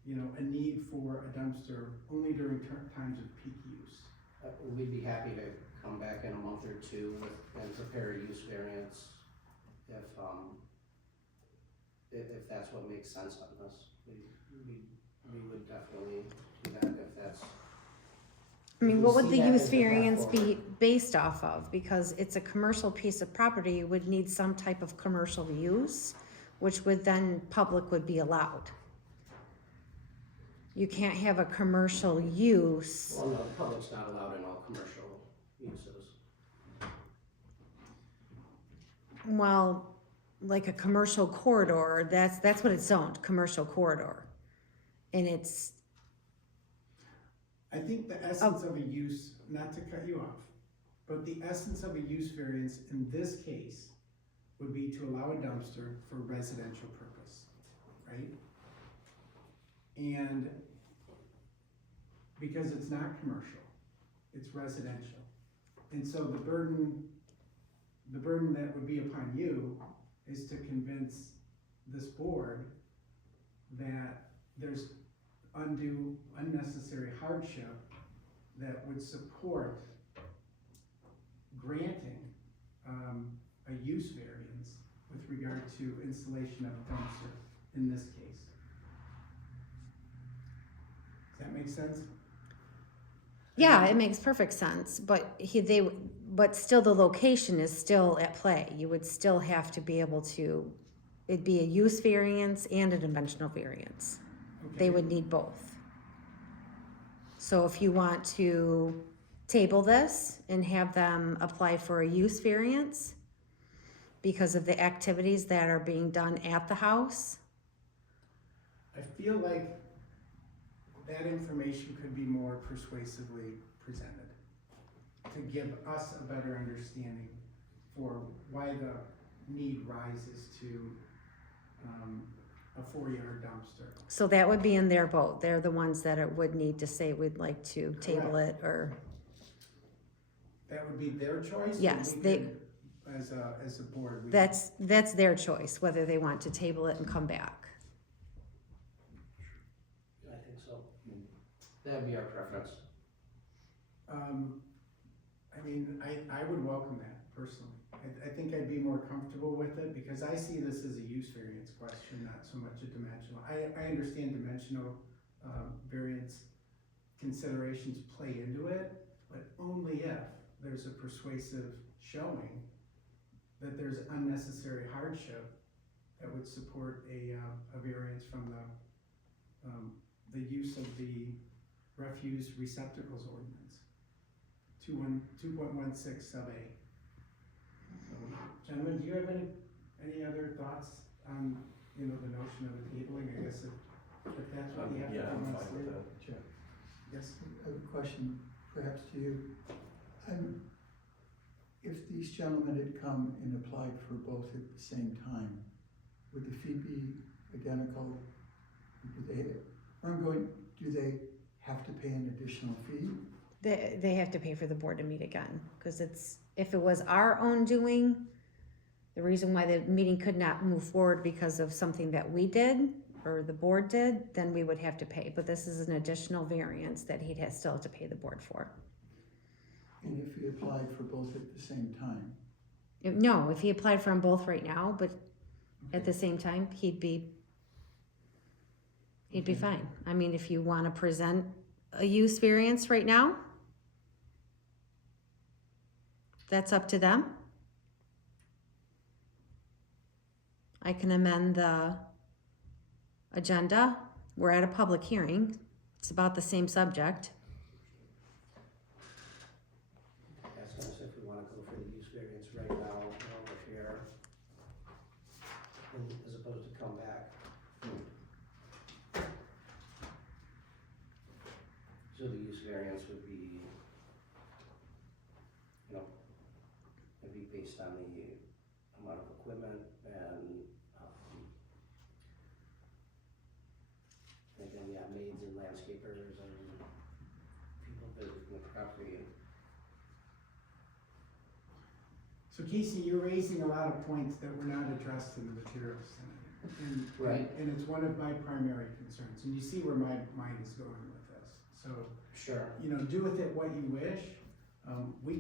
you know, a need for a dumpster only during times of peak use. We'd be happy to come back in a month or two and prepare a use variance if that's what makes sense on this. We would definitely do that if that's. I mean, If we what would see the that use as the path variance be forward. based off of? Because it's a commercial piece of property, it would need some type of commercial use, which would then, public would be allowed. You can't have a commercial use. Well, no, the public's not allowed in all commercial uses. Well, like a commercial corridor, that's what it's zoned, commercial corridor. And it's, I think the essence of a use, not to cut you off, but the essence of a use variance in this case would be to allow a dumpster for residential purpose, right? And because it's not commercial, it's residential. And so the burden that would be upon you is to convince this board that there's unnecessary hardship that would support granting a use variance with regard to installation of a dumpster in this case. Does that make sense? yeah, it makes perfect sense, but but still the location is still at play. You would still have to be able to, it'd be a use variance and a dimensional variance. They Okay. would need both. So if you want to table this and have them apply for a use variance because of the activities that are being done at the house, I feel like that information could be more persuasively presented to give us a better understanding for why the need rises to a 4-yard dumpster. so that would be in their vote. They're the ones that would need to say we'd like to table it, or, That would be their choice? or Yes, we they- could, as a board, we that's their choice, whether they want to table it and come back. I think so. That'd be our preference. I mean, I would welcome that personally. I think I'd be more comfortable with it because I see this as a use variance question, not so much a dimensional. I understand dimensional variance considerations play into it, but only if there's a persuasive showing that there's unnecessary hardship that would support a variance from the use of the refuse receptacles ordinance, 2.16 sub A. So, gentlemen, do you have any other thoughts on, the notion of the tabling? I guess if that's what the Yeah, I'm applicant wants fine to with do. that. Jeff, Yes, I have a question perhaps to you. If these gentlemen had come and applied for both at the same time, would the fee be identical? Do they have to pay an additional fee? They have to pay for the board to meet again, because if it was our own doing, the reason why the meeting could not move forward because of something that we did, or the board did, then we would have to pay, but this is an additional variance that he'd still have to pay the board for. And if he applied for both at the same time? No, if he applied for them both right now, but at the same time, he'd be fine. I mean, if you wanna present a use variance right now, that's up to them. I can amend the agenda. We're at a public hearing. It's about the same subject. Ask us if we wanna go for the use variance right now, over here, and as opposed to come back. So the use variance would be, it'd be based on the amount of equipment and, again, yeah, maids and landscapers and people visiting the property. so Casey, you're raising a lot of points that were not addressed in the materials tonight. Right. And it's one of my primary concerns, and you see where my mind is going with this. So, Sure. do with it what you wish. We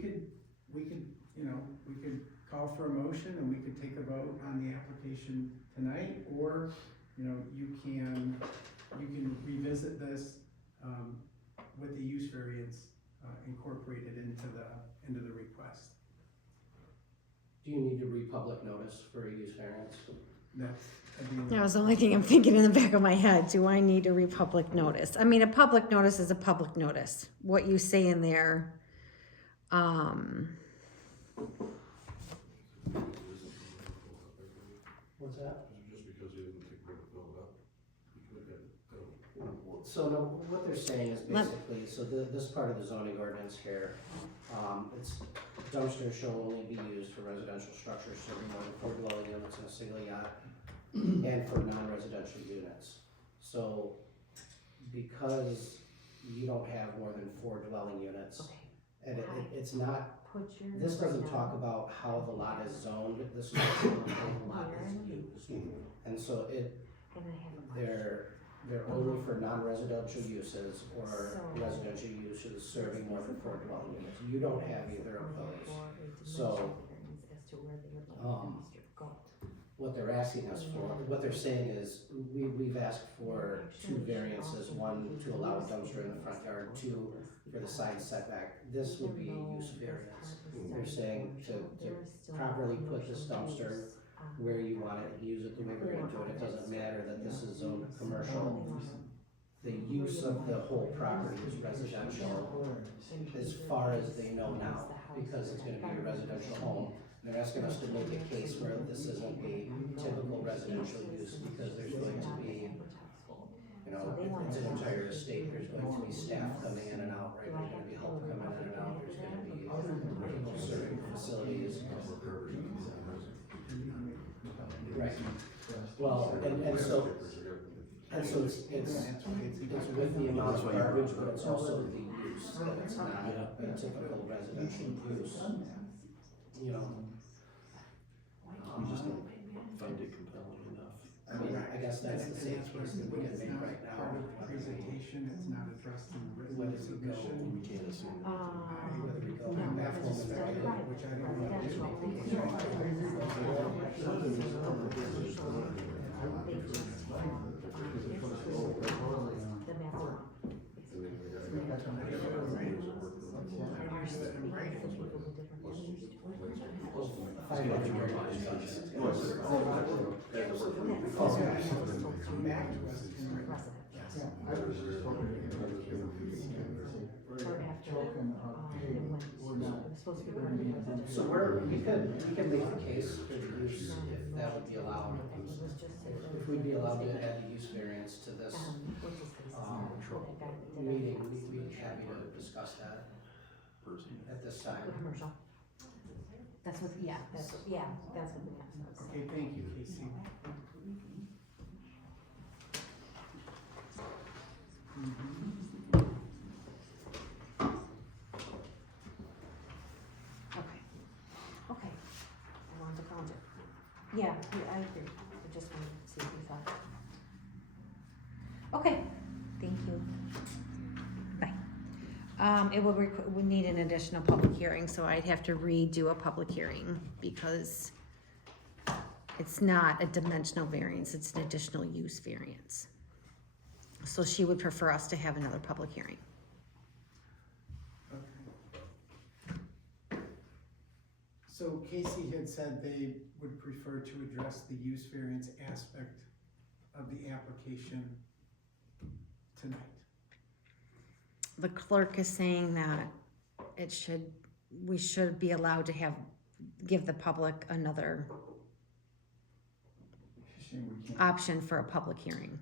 could call for a motion and we could take a vote on the application tonight, or, you can revisit this, with the use variance, incorporated into the request. Do you need to republic notice for a use variance? that's. I mean, That was the only thing I'm thinking in the back of my head. Do I need a republic notice? I mean, a public notice is a public notice. What you say in there, What's that? Just because he didn't think we would build up, he could have had, So no, what they're saying is Let- basically, so this part of the zoning ordinance here, it's dumpsters shall only be used for residential structures serving more than 4 dwelling units in a single yacht and for non-residential units. So because you don't have more than 4 dwelling units, and it's not, this doesn't talk about how the lot is zoned, this is how the lot is used. And so they're only for non-residential uses or residential uses serving more than 4 dwelling units. You don't have either of those. So, what they're asking us for, what they're saying is, we've asked for 2 variances, 1 to allow a dumpster in the front yard, 2 for the side setback. This would be a use variance. They're saying to properly put this dumpster where you want it, use it the way we're gonna do it. It doesn't matter that this is zoned commercial. The use of the whole property is residential as far as they know now, because it's gonna be a residential home. They're asking us to make a case where this isn't a typical residential use, because there's going to be, you know, it's an entire estate, there's going to be staff coming in and out, right? There's gonna be help coming in and out, there's gonna be people serving facilities. Right, well, and so it's with the amount of garbage, but it's also the use, that it's not a typical residential use, you know. We just don't find it compelling enough. I mean, I guess that's the same case that we can make right now. Part of the presentation, it's not addressed in the written Whether we go, submission. We can't assume. whether we go I'm back home and write it, which I don't know. So we can make the case for the use if that would be allowed. If we'd be allowed to add the use variance to this, meeting, we'd be happy to discuss that at this time. commercial. That's what, that's what we have. Okay, thank you, Casey. Okay, I wanted to count it. Yeah, I agree, I just wanted to see what you thought. Okay, thank you. Bye. It would need an additional public hearing, so I'd have to redo a public hearing because it's not a dimensional variance, it's an additional use variance. So she would prefer us to have another public hearing. Okay. So Casey had said they would prefer to address the use variance aspect of the application tonight. The clerk is saying that we should be allowed to give the public another option for a public hearing.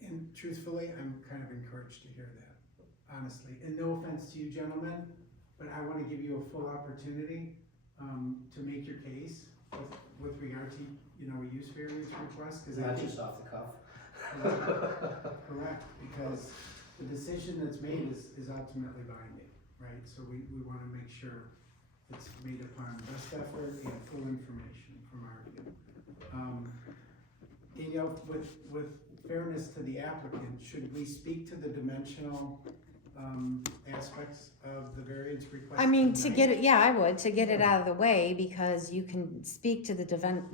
And truthfully, I'm kind of encouraged to hear that, honestly. And no offense to you gentlemen, but I want to give you a full opportunity to make your case with regard to, a use variance request. Not just off the cuff. Correct, because the decision that's made is ultimately binding, right? So we want to make sure it's made upon best effort and full information from our view. Danielle, with fairness to the applicant, should we speak to the dimensional aspects of the variance request? I mean, to tonight? get it, I would, to get it out of the way, because you can speak to the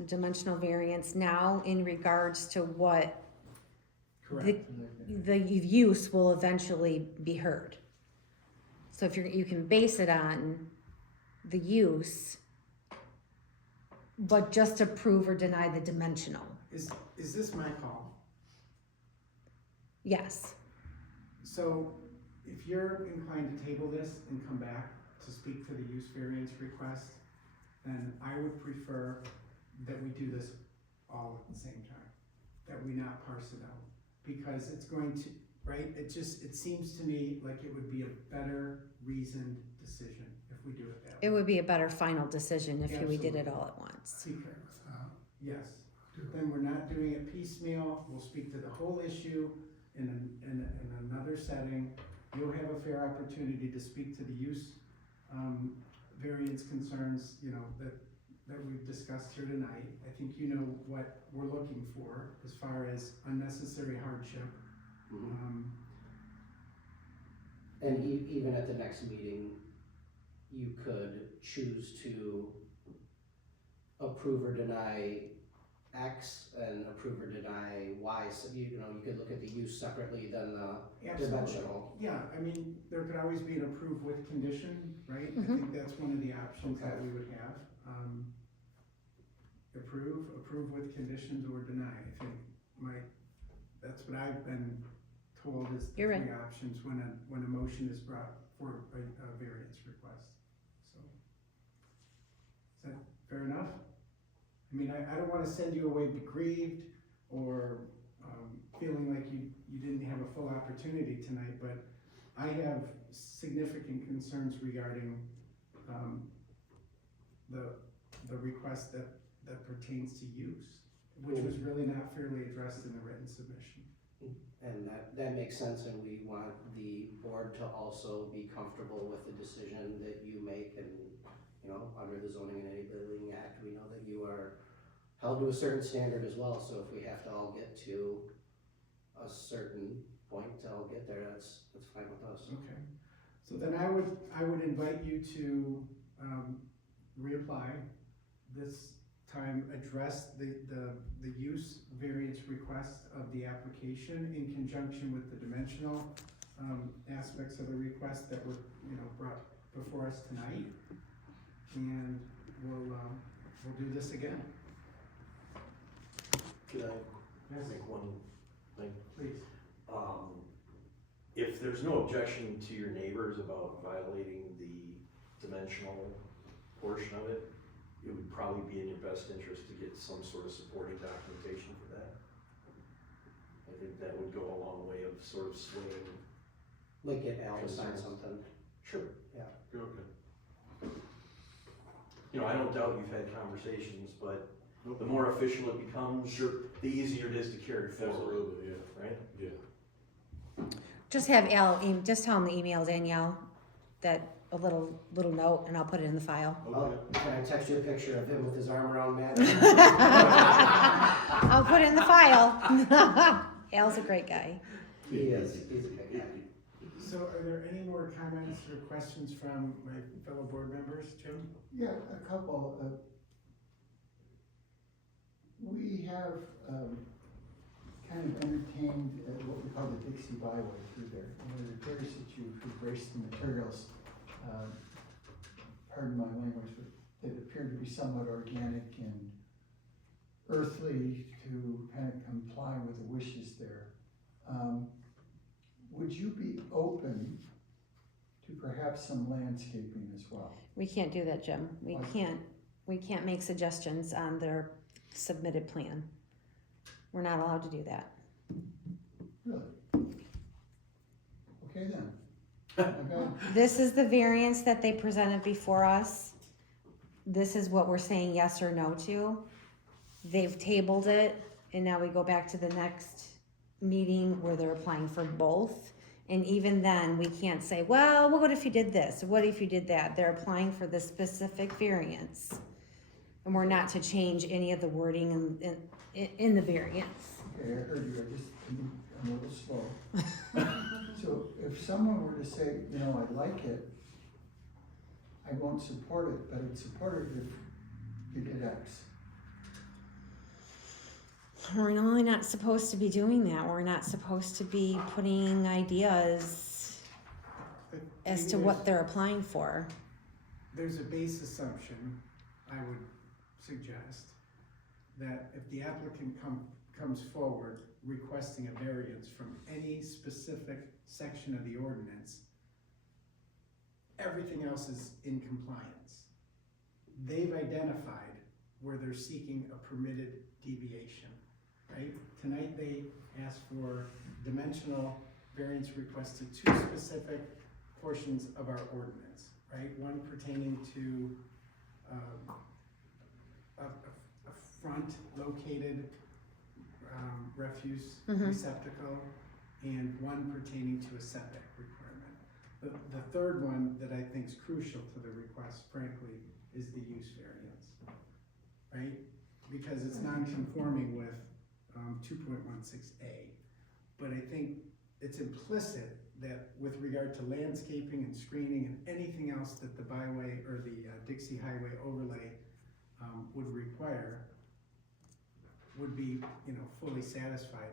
dimensional variance now in regards to what Correct. the use will eventually be heard. So if you can base it on the use, but just approve or deny the dimensional. Is this my call? Yes. So if you're inclined to table this and come back to speak to the use variance request, then I would prefer that we do this all at the same time, that we not parse it out. Because it's going to, right, it seems to me like it would be a better reasoned decision if we do it that way. It would be a better final decision if we did it all at once. Because, yes, then we're not doing it piecemeal, we'll speak to the whole issue in another setting. You'll have a fair opportunity to speak to the use, variance concerns, you know, that we've discussed here tonight. I think you know what we're looking for as far as unnecessary hardship. And even at the next meeting, you could choose to approve or deny X and approve or deny Y. So you know, you could look at the use separately than the dimensional. Yeah, I mean, there could always be an approve with condition, right? I think that's one of the options that we would have. Approve with conditions or deny. I think that's what I've been told is the You're three right. options when a motion is brought for a variance request. So, is that fair enough? I mean, I don't wanna send you away grieved or, feeling like you didn't have a full opportunity tonight, but I have significant concerns regarding, the request that pertains to use, which was really not fairly addressed in the written submission. And that makes sense, and we want the board to also be comfortable with the decision that you make, and, you know, under the Zoning and Enabling Act, we know that you are held to a certain standard as well, so if we have to all get to a certain point to all get there, that's fine with us. Okay, so then I would invite you to, reapply, this time address the use variance request of the application in conjunction with the dimensional, aspects of the request that were, you know, brought before us tonight. And we'll do this again. Could I make one thing? Please. If there's no objection to your neighbors about violating the dimensional portion of it, it would probably be in your best interest to get some sort of supporting documentation for that. I think that would go a long way of sort of swaying. Like get Al to sign Concerns. something. Sure. Yeah. Okay. You know, I don't doubt you've had conversations, but the more official it becomes, the easier it is to carry forward, Absolutely, yeah. right? Yeah. Just have Al, just tell him to email Danielle that a little note, and I'll put it in the file. Can I text you a picture of him with his arm around Matt? I'll put it in the file. Al's a great guy. He is, he's a good guy. So are there any more comments or questions from my fellow board members, Jim? Yeah, a couple. We have kind of entertained what we call the Dixie Byway through there. And it appears that you've embraced the materials, pardon my language, but that appear to be somewhat organic and earthly to kind of comply with the wishes there. Would you be open to perhaps some landscaping as well? We can't do that, Jim. We can't make suggestions on their submitted plan. We're not allowed to do that. Really? Okay then. Okay. This is the variance that they presented before us. This is what we're saying yes or no to. They've tabled it, and now we go back to the next meeting where they're applying for both. And even then, we can't say, well, what if you did this? What if you did that? They're applying for the specific variance. And we're not to change any of the wording in the variance. Okay, I heard you, I'm a little slow. So if someone were to say, you know, I like it, I won't support it, but I'd support it if you did X. We're really not supposed to be doing that. We're not supposed to be putting ideas But as maybe to what they're applying for. there's a base assumption I would suggest that if the applicant comes forward requesting a variance from any specific section of the ordinance, everything else is in compliance. They've identified where they're seeking a permitted deviation, right? Tonight they asked for dimensional variance requests to two specific portions of our ordinance, right? One pertaining to a front located refuse receptacle, and one pertaining to a setback requirement. The third one that I think is crucial to the request, frankly, is the use variance, right? Because it's non-conforming with 2.16A. But I think it's implicit that with regard to landscaping and screening and anything else that the byway or the Dixie Highway overlay would require, would be, you know, fully satisfied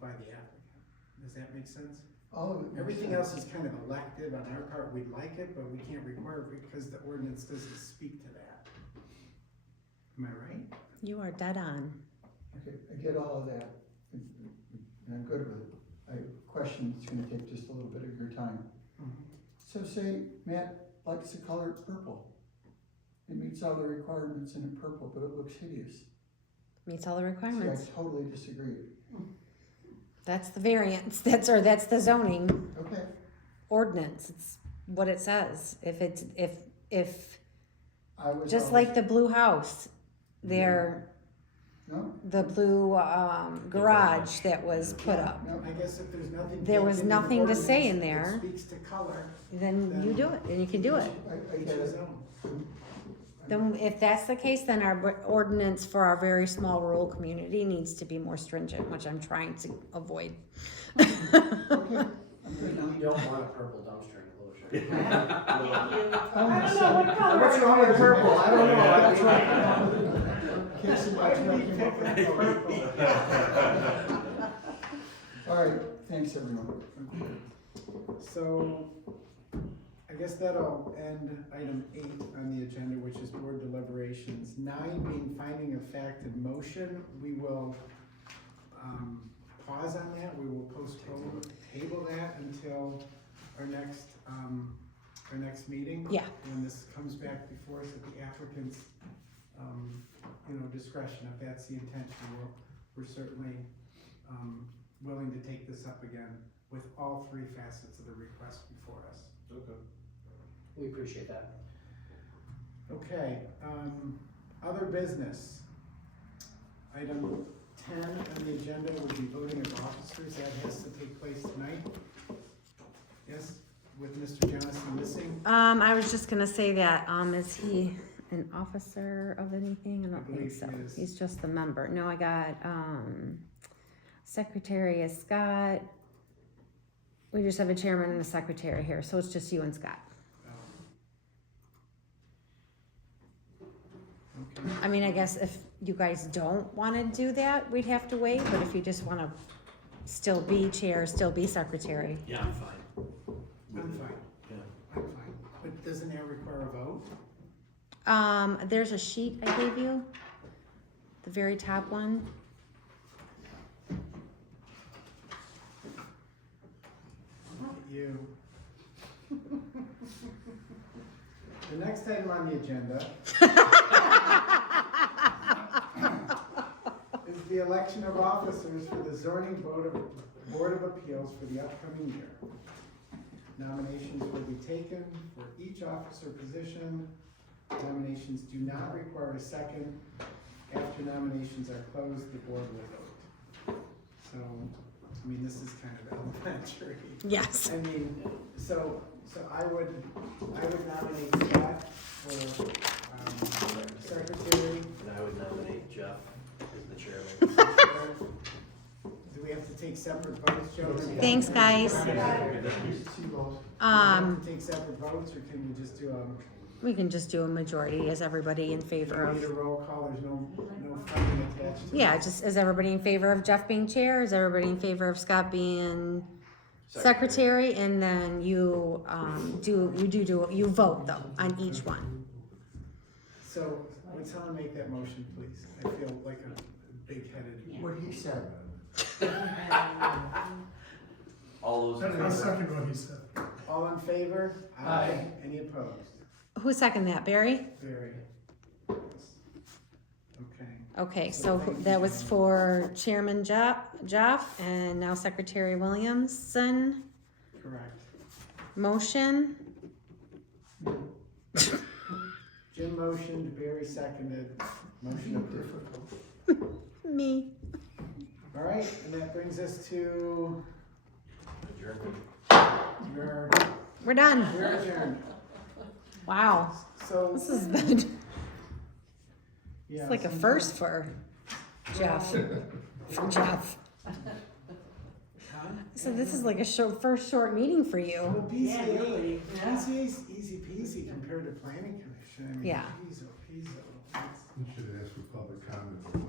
by the applicant. Does that make sense? All of it makes Everything sense. else is kind of elective on our part. We'd like it, but we can't require it because the ordinance doesn't speak to that. Am I right? You are dead on. Okay, I get all of that, and I'm good with it. I have a question that's gonna take just a little bit of your time. So say Matt likes the color purple. It meets all the requirements in a purple, but it looks hideous. Meets all the See, requirements. I totally disagree. That's the variance. That's the zoning Okay, ordinance. It's what it says. If I was. just always- like the blue house, there, No, the blue garage that was put up, no, I guess if there's nothing. There was baked into the nothing to say in ordinance that there. Speaks to color. then you do it, and you can do it. I Each get his it. own. Then if that's the case, then our ordinance for our very small rural community needs to be more stringent, which I'm trying to avoid. Okay, I'm good now. We don't want a purple dumpster enclosure. Thank you. Oh, I don't know what color. What's wrong with purple? I don't know. I'm trying. Casey, Why watch do what we came pick up with purple? All right, thanks everyone. So, I guess that'll end item 8 on the agenda, which is board deliberations. 9 being finding of fact in motion, we will pause on that, we will postpone, table that until our next meeting. Yeah. When this comes back before us at the applicant's, discretion, if that's the intention, we're certainly willing to take this up again with all 3 facets of the request before us. Okay. We appreciate that. Okay, other business. Item 10 on the agenda would be voting of officers. That has to take place tonight. Yes, with Mr. Johnson missing. I was just gonna say that, is he an officer of anything? I I don't think believe so. he is. He's just the member. No, I got, secretary is Scott. We just have a chairman and a secretary here, so it's just you and Scott. Okay. I mean, I guess if you guys don't wanna do that, we'd have to wait, but if you just wanna still be chair, still be secretary. Yeah, I'm fine. I'm fine. Yeah. I'm fine. But doesn't that require a vote? There's a sheet I gave you, the very top one. Look at you. The next item on the agenda is the election of officers for the zoning board of appeals for the upcoming year. Nominations will be taken for each officer position. Nominations do not require a second. After nominations are closed, the board will vote. So, I mean, this is kind of elementary. Yes. I mean, so I would nominate Scott for, secretary. And I would nominate Jeff as the chairman. Do we have to take separate votes, Joe? Thanks, guys. Do we have to take separate votes, or can we just do We can just do a majority. Is everybody in favor need a of? roll call? There's no funding attached to it? Yeah, just, is everybody in favor of Jeff being chair? Is everybody in favor of Scott being secretary? And then you, you vote though on each one. So, Would someone make that motion, please? I feel like a big-headed. What he said. All those in I'll favor? second what he said. All in favor? Aye. Any opposed? Who seconded that, Barry? Very. Okay. Okay, so that was for Chairman Jeff and now Secretary Williamson. Correct. Motion, Jim motioned, Barry seconded, motion approved. Difficult. me. All right, and that brings us to Adjournment. your, We're done. we're adjourned. Wow, So, this is good. yeah. It's like a so- first for Jeff. For Jeff. Huh? So this is like a first short meeting for you. Well, Yeah, BCA, really, yeah. BCA's easy peasy compared to planning commission. I mean, Yeah. Peasy. You should ask for public comment.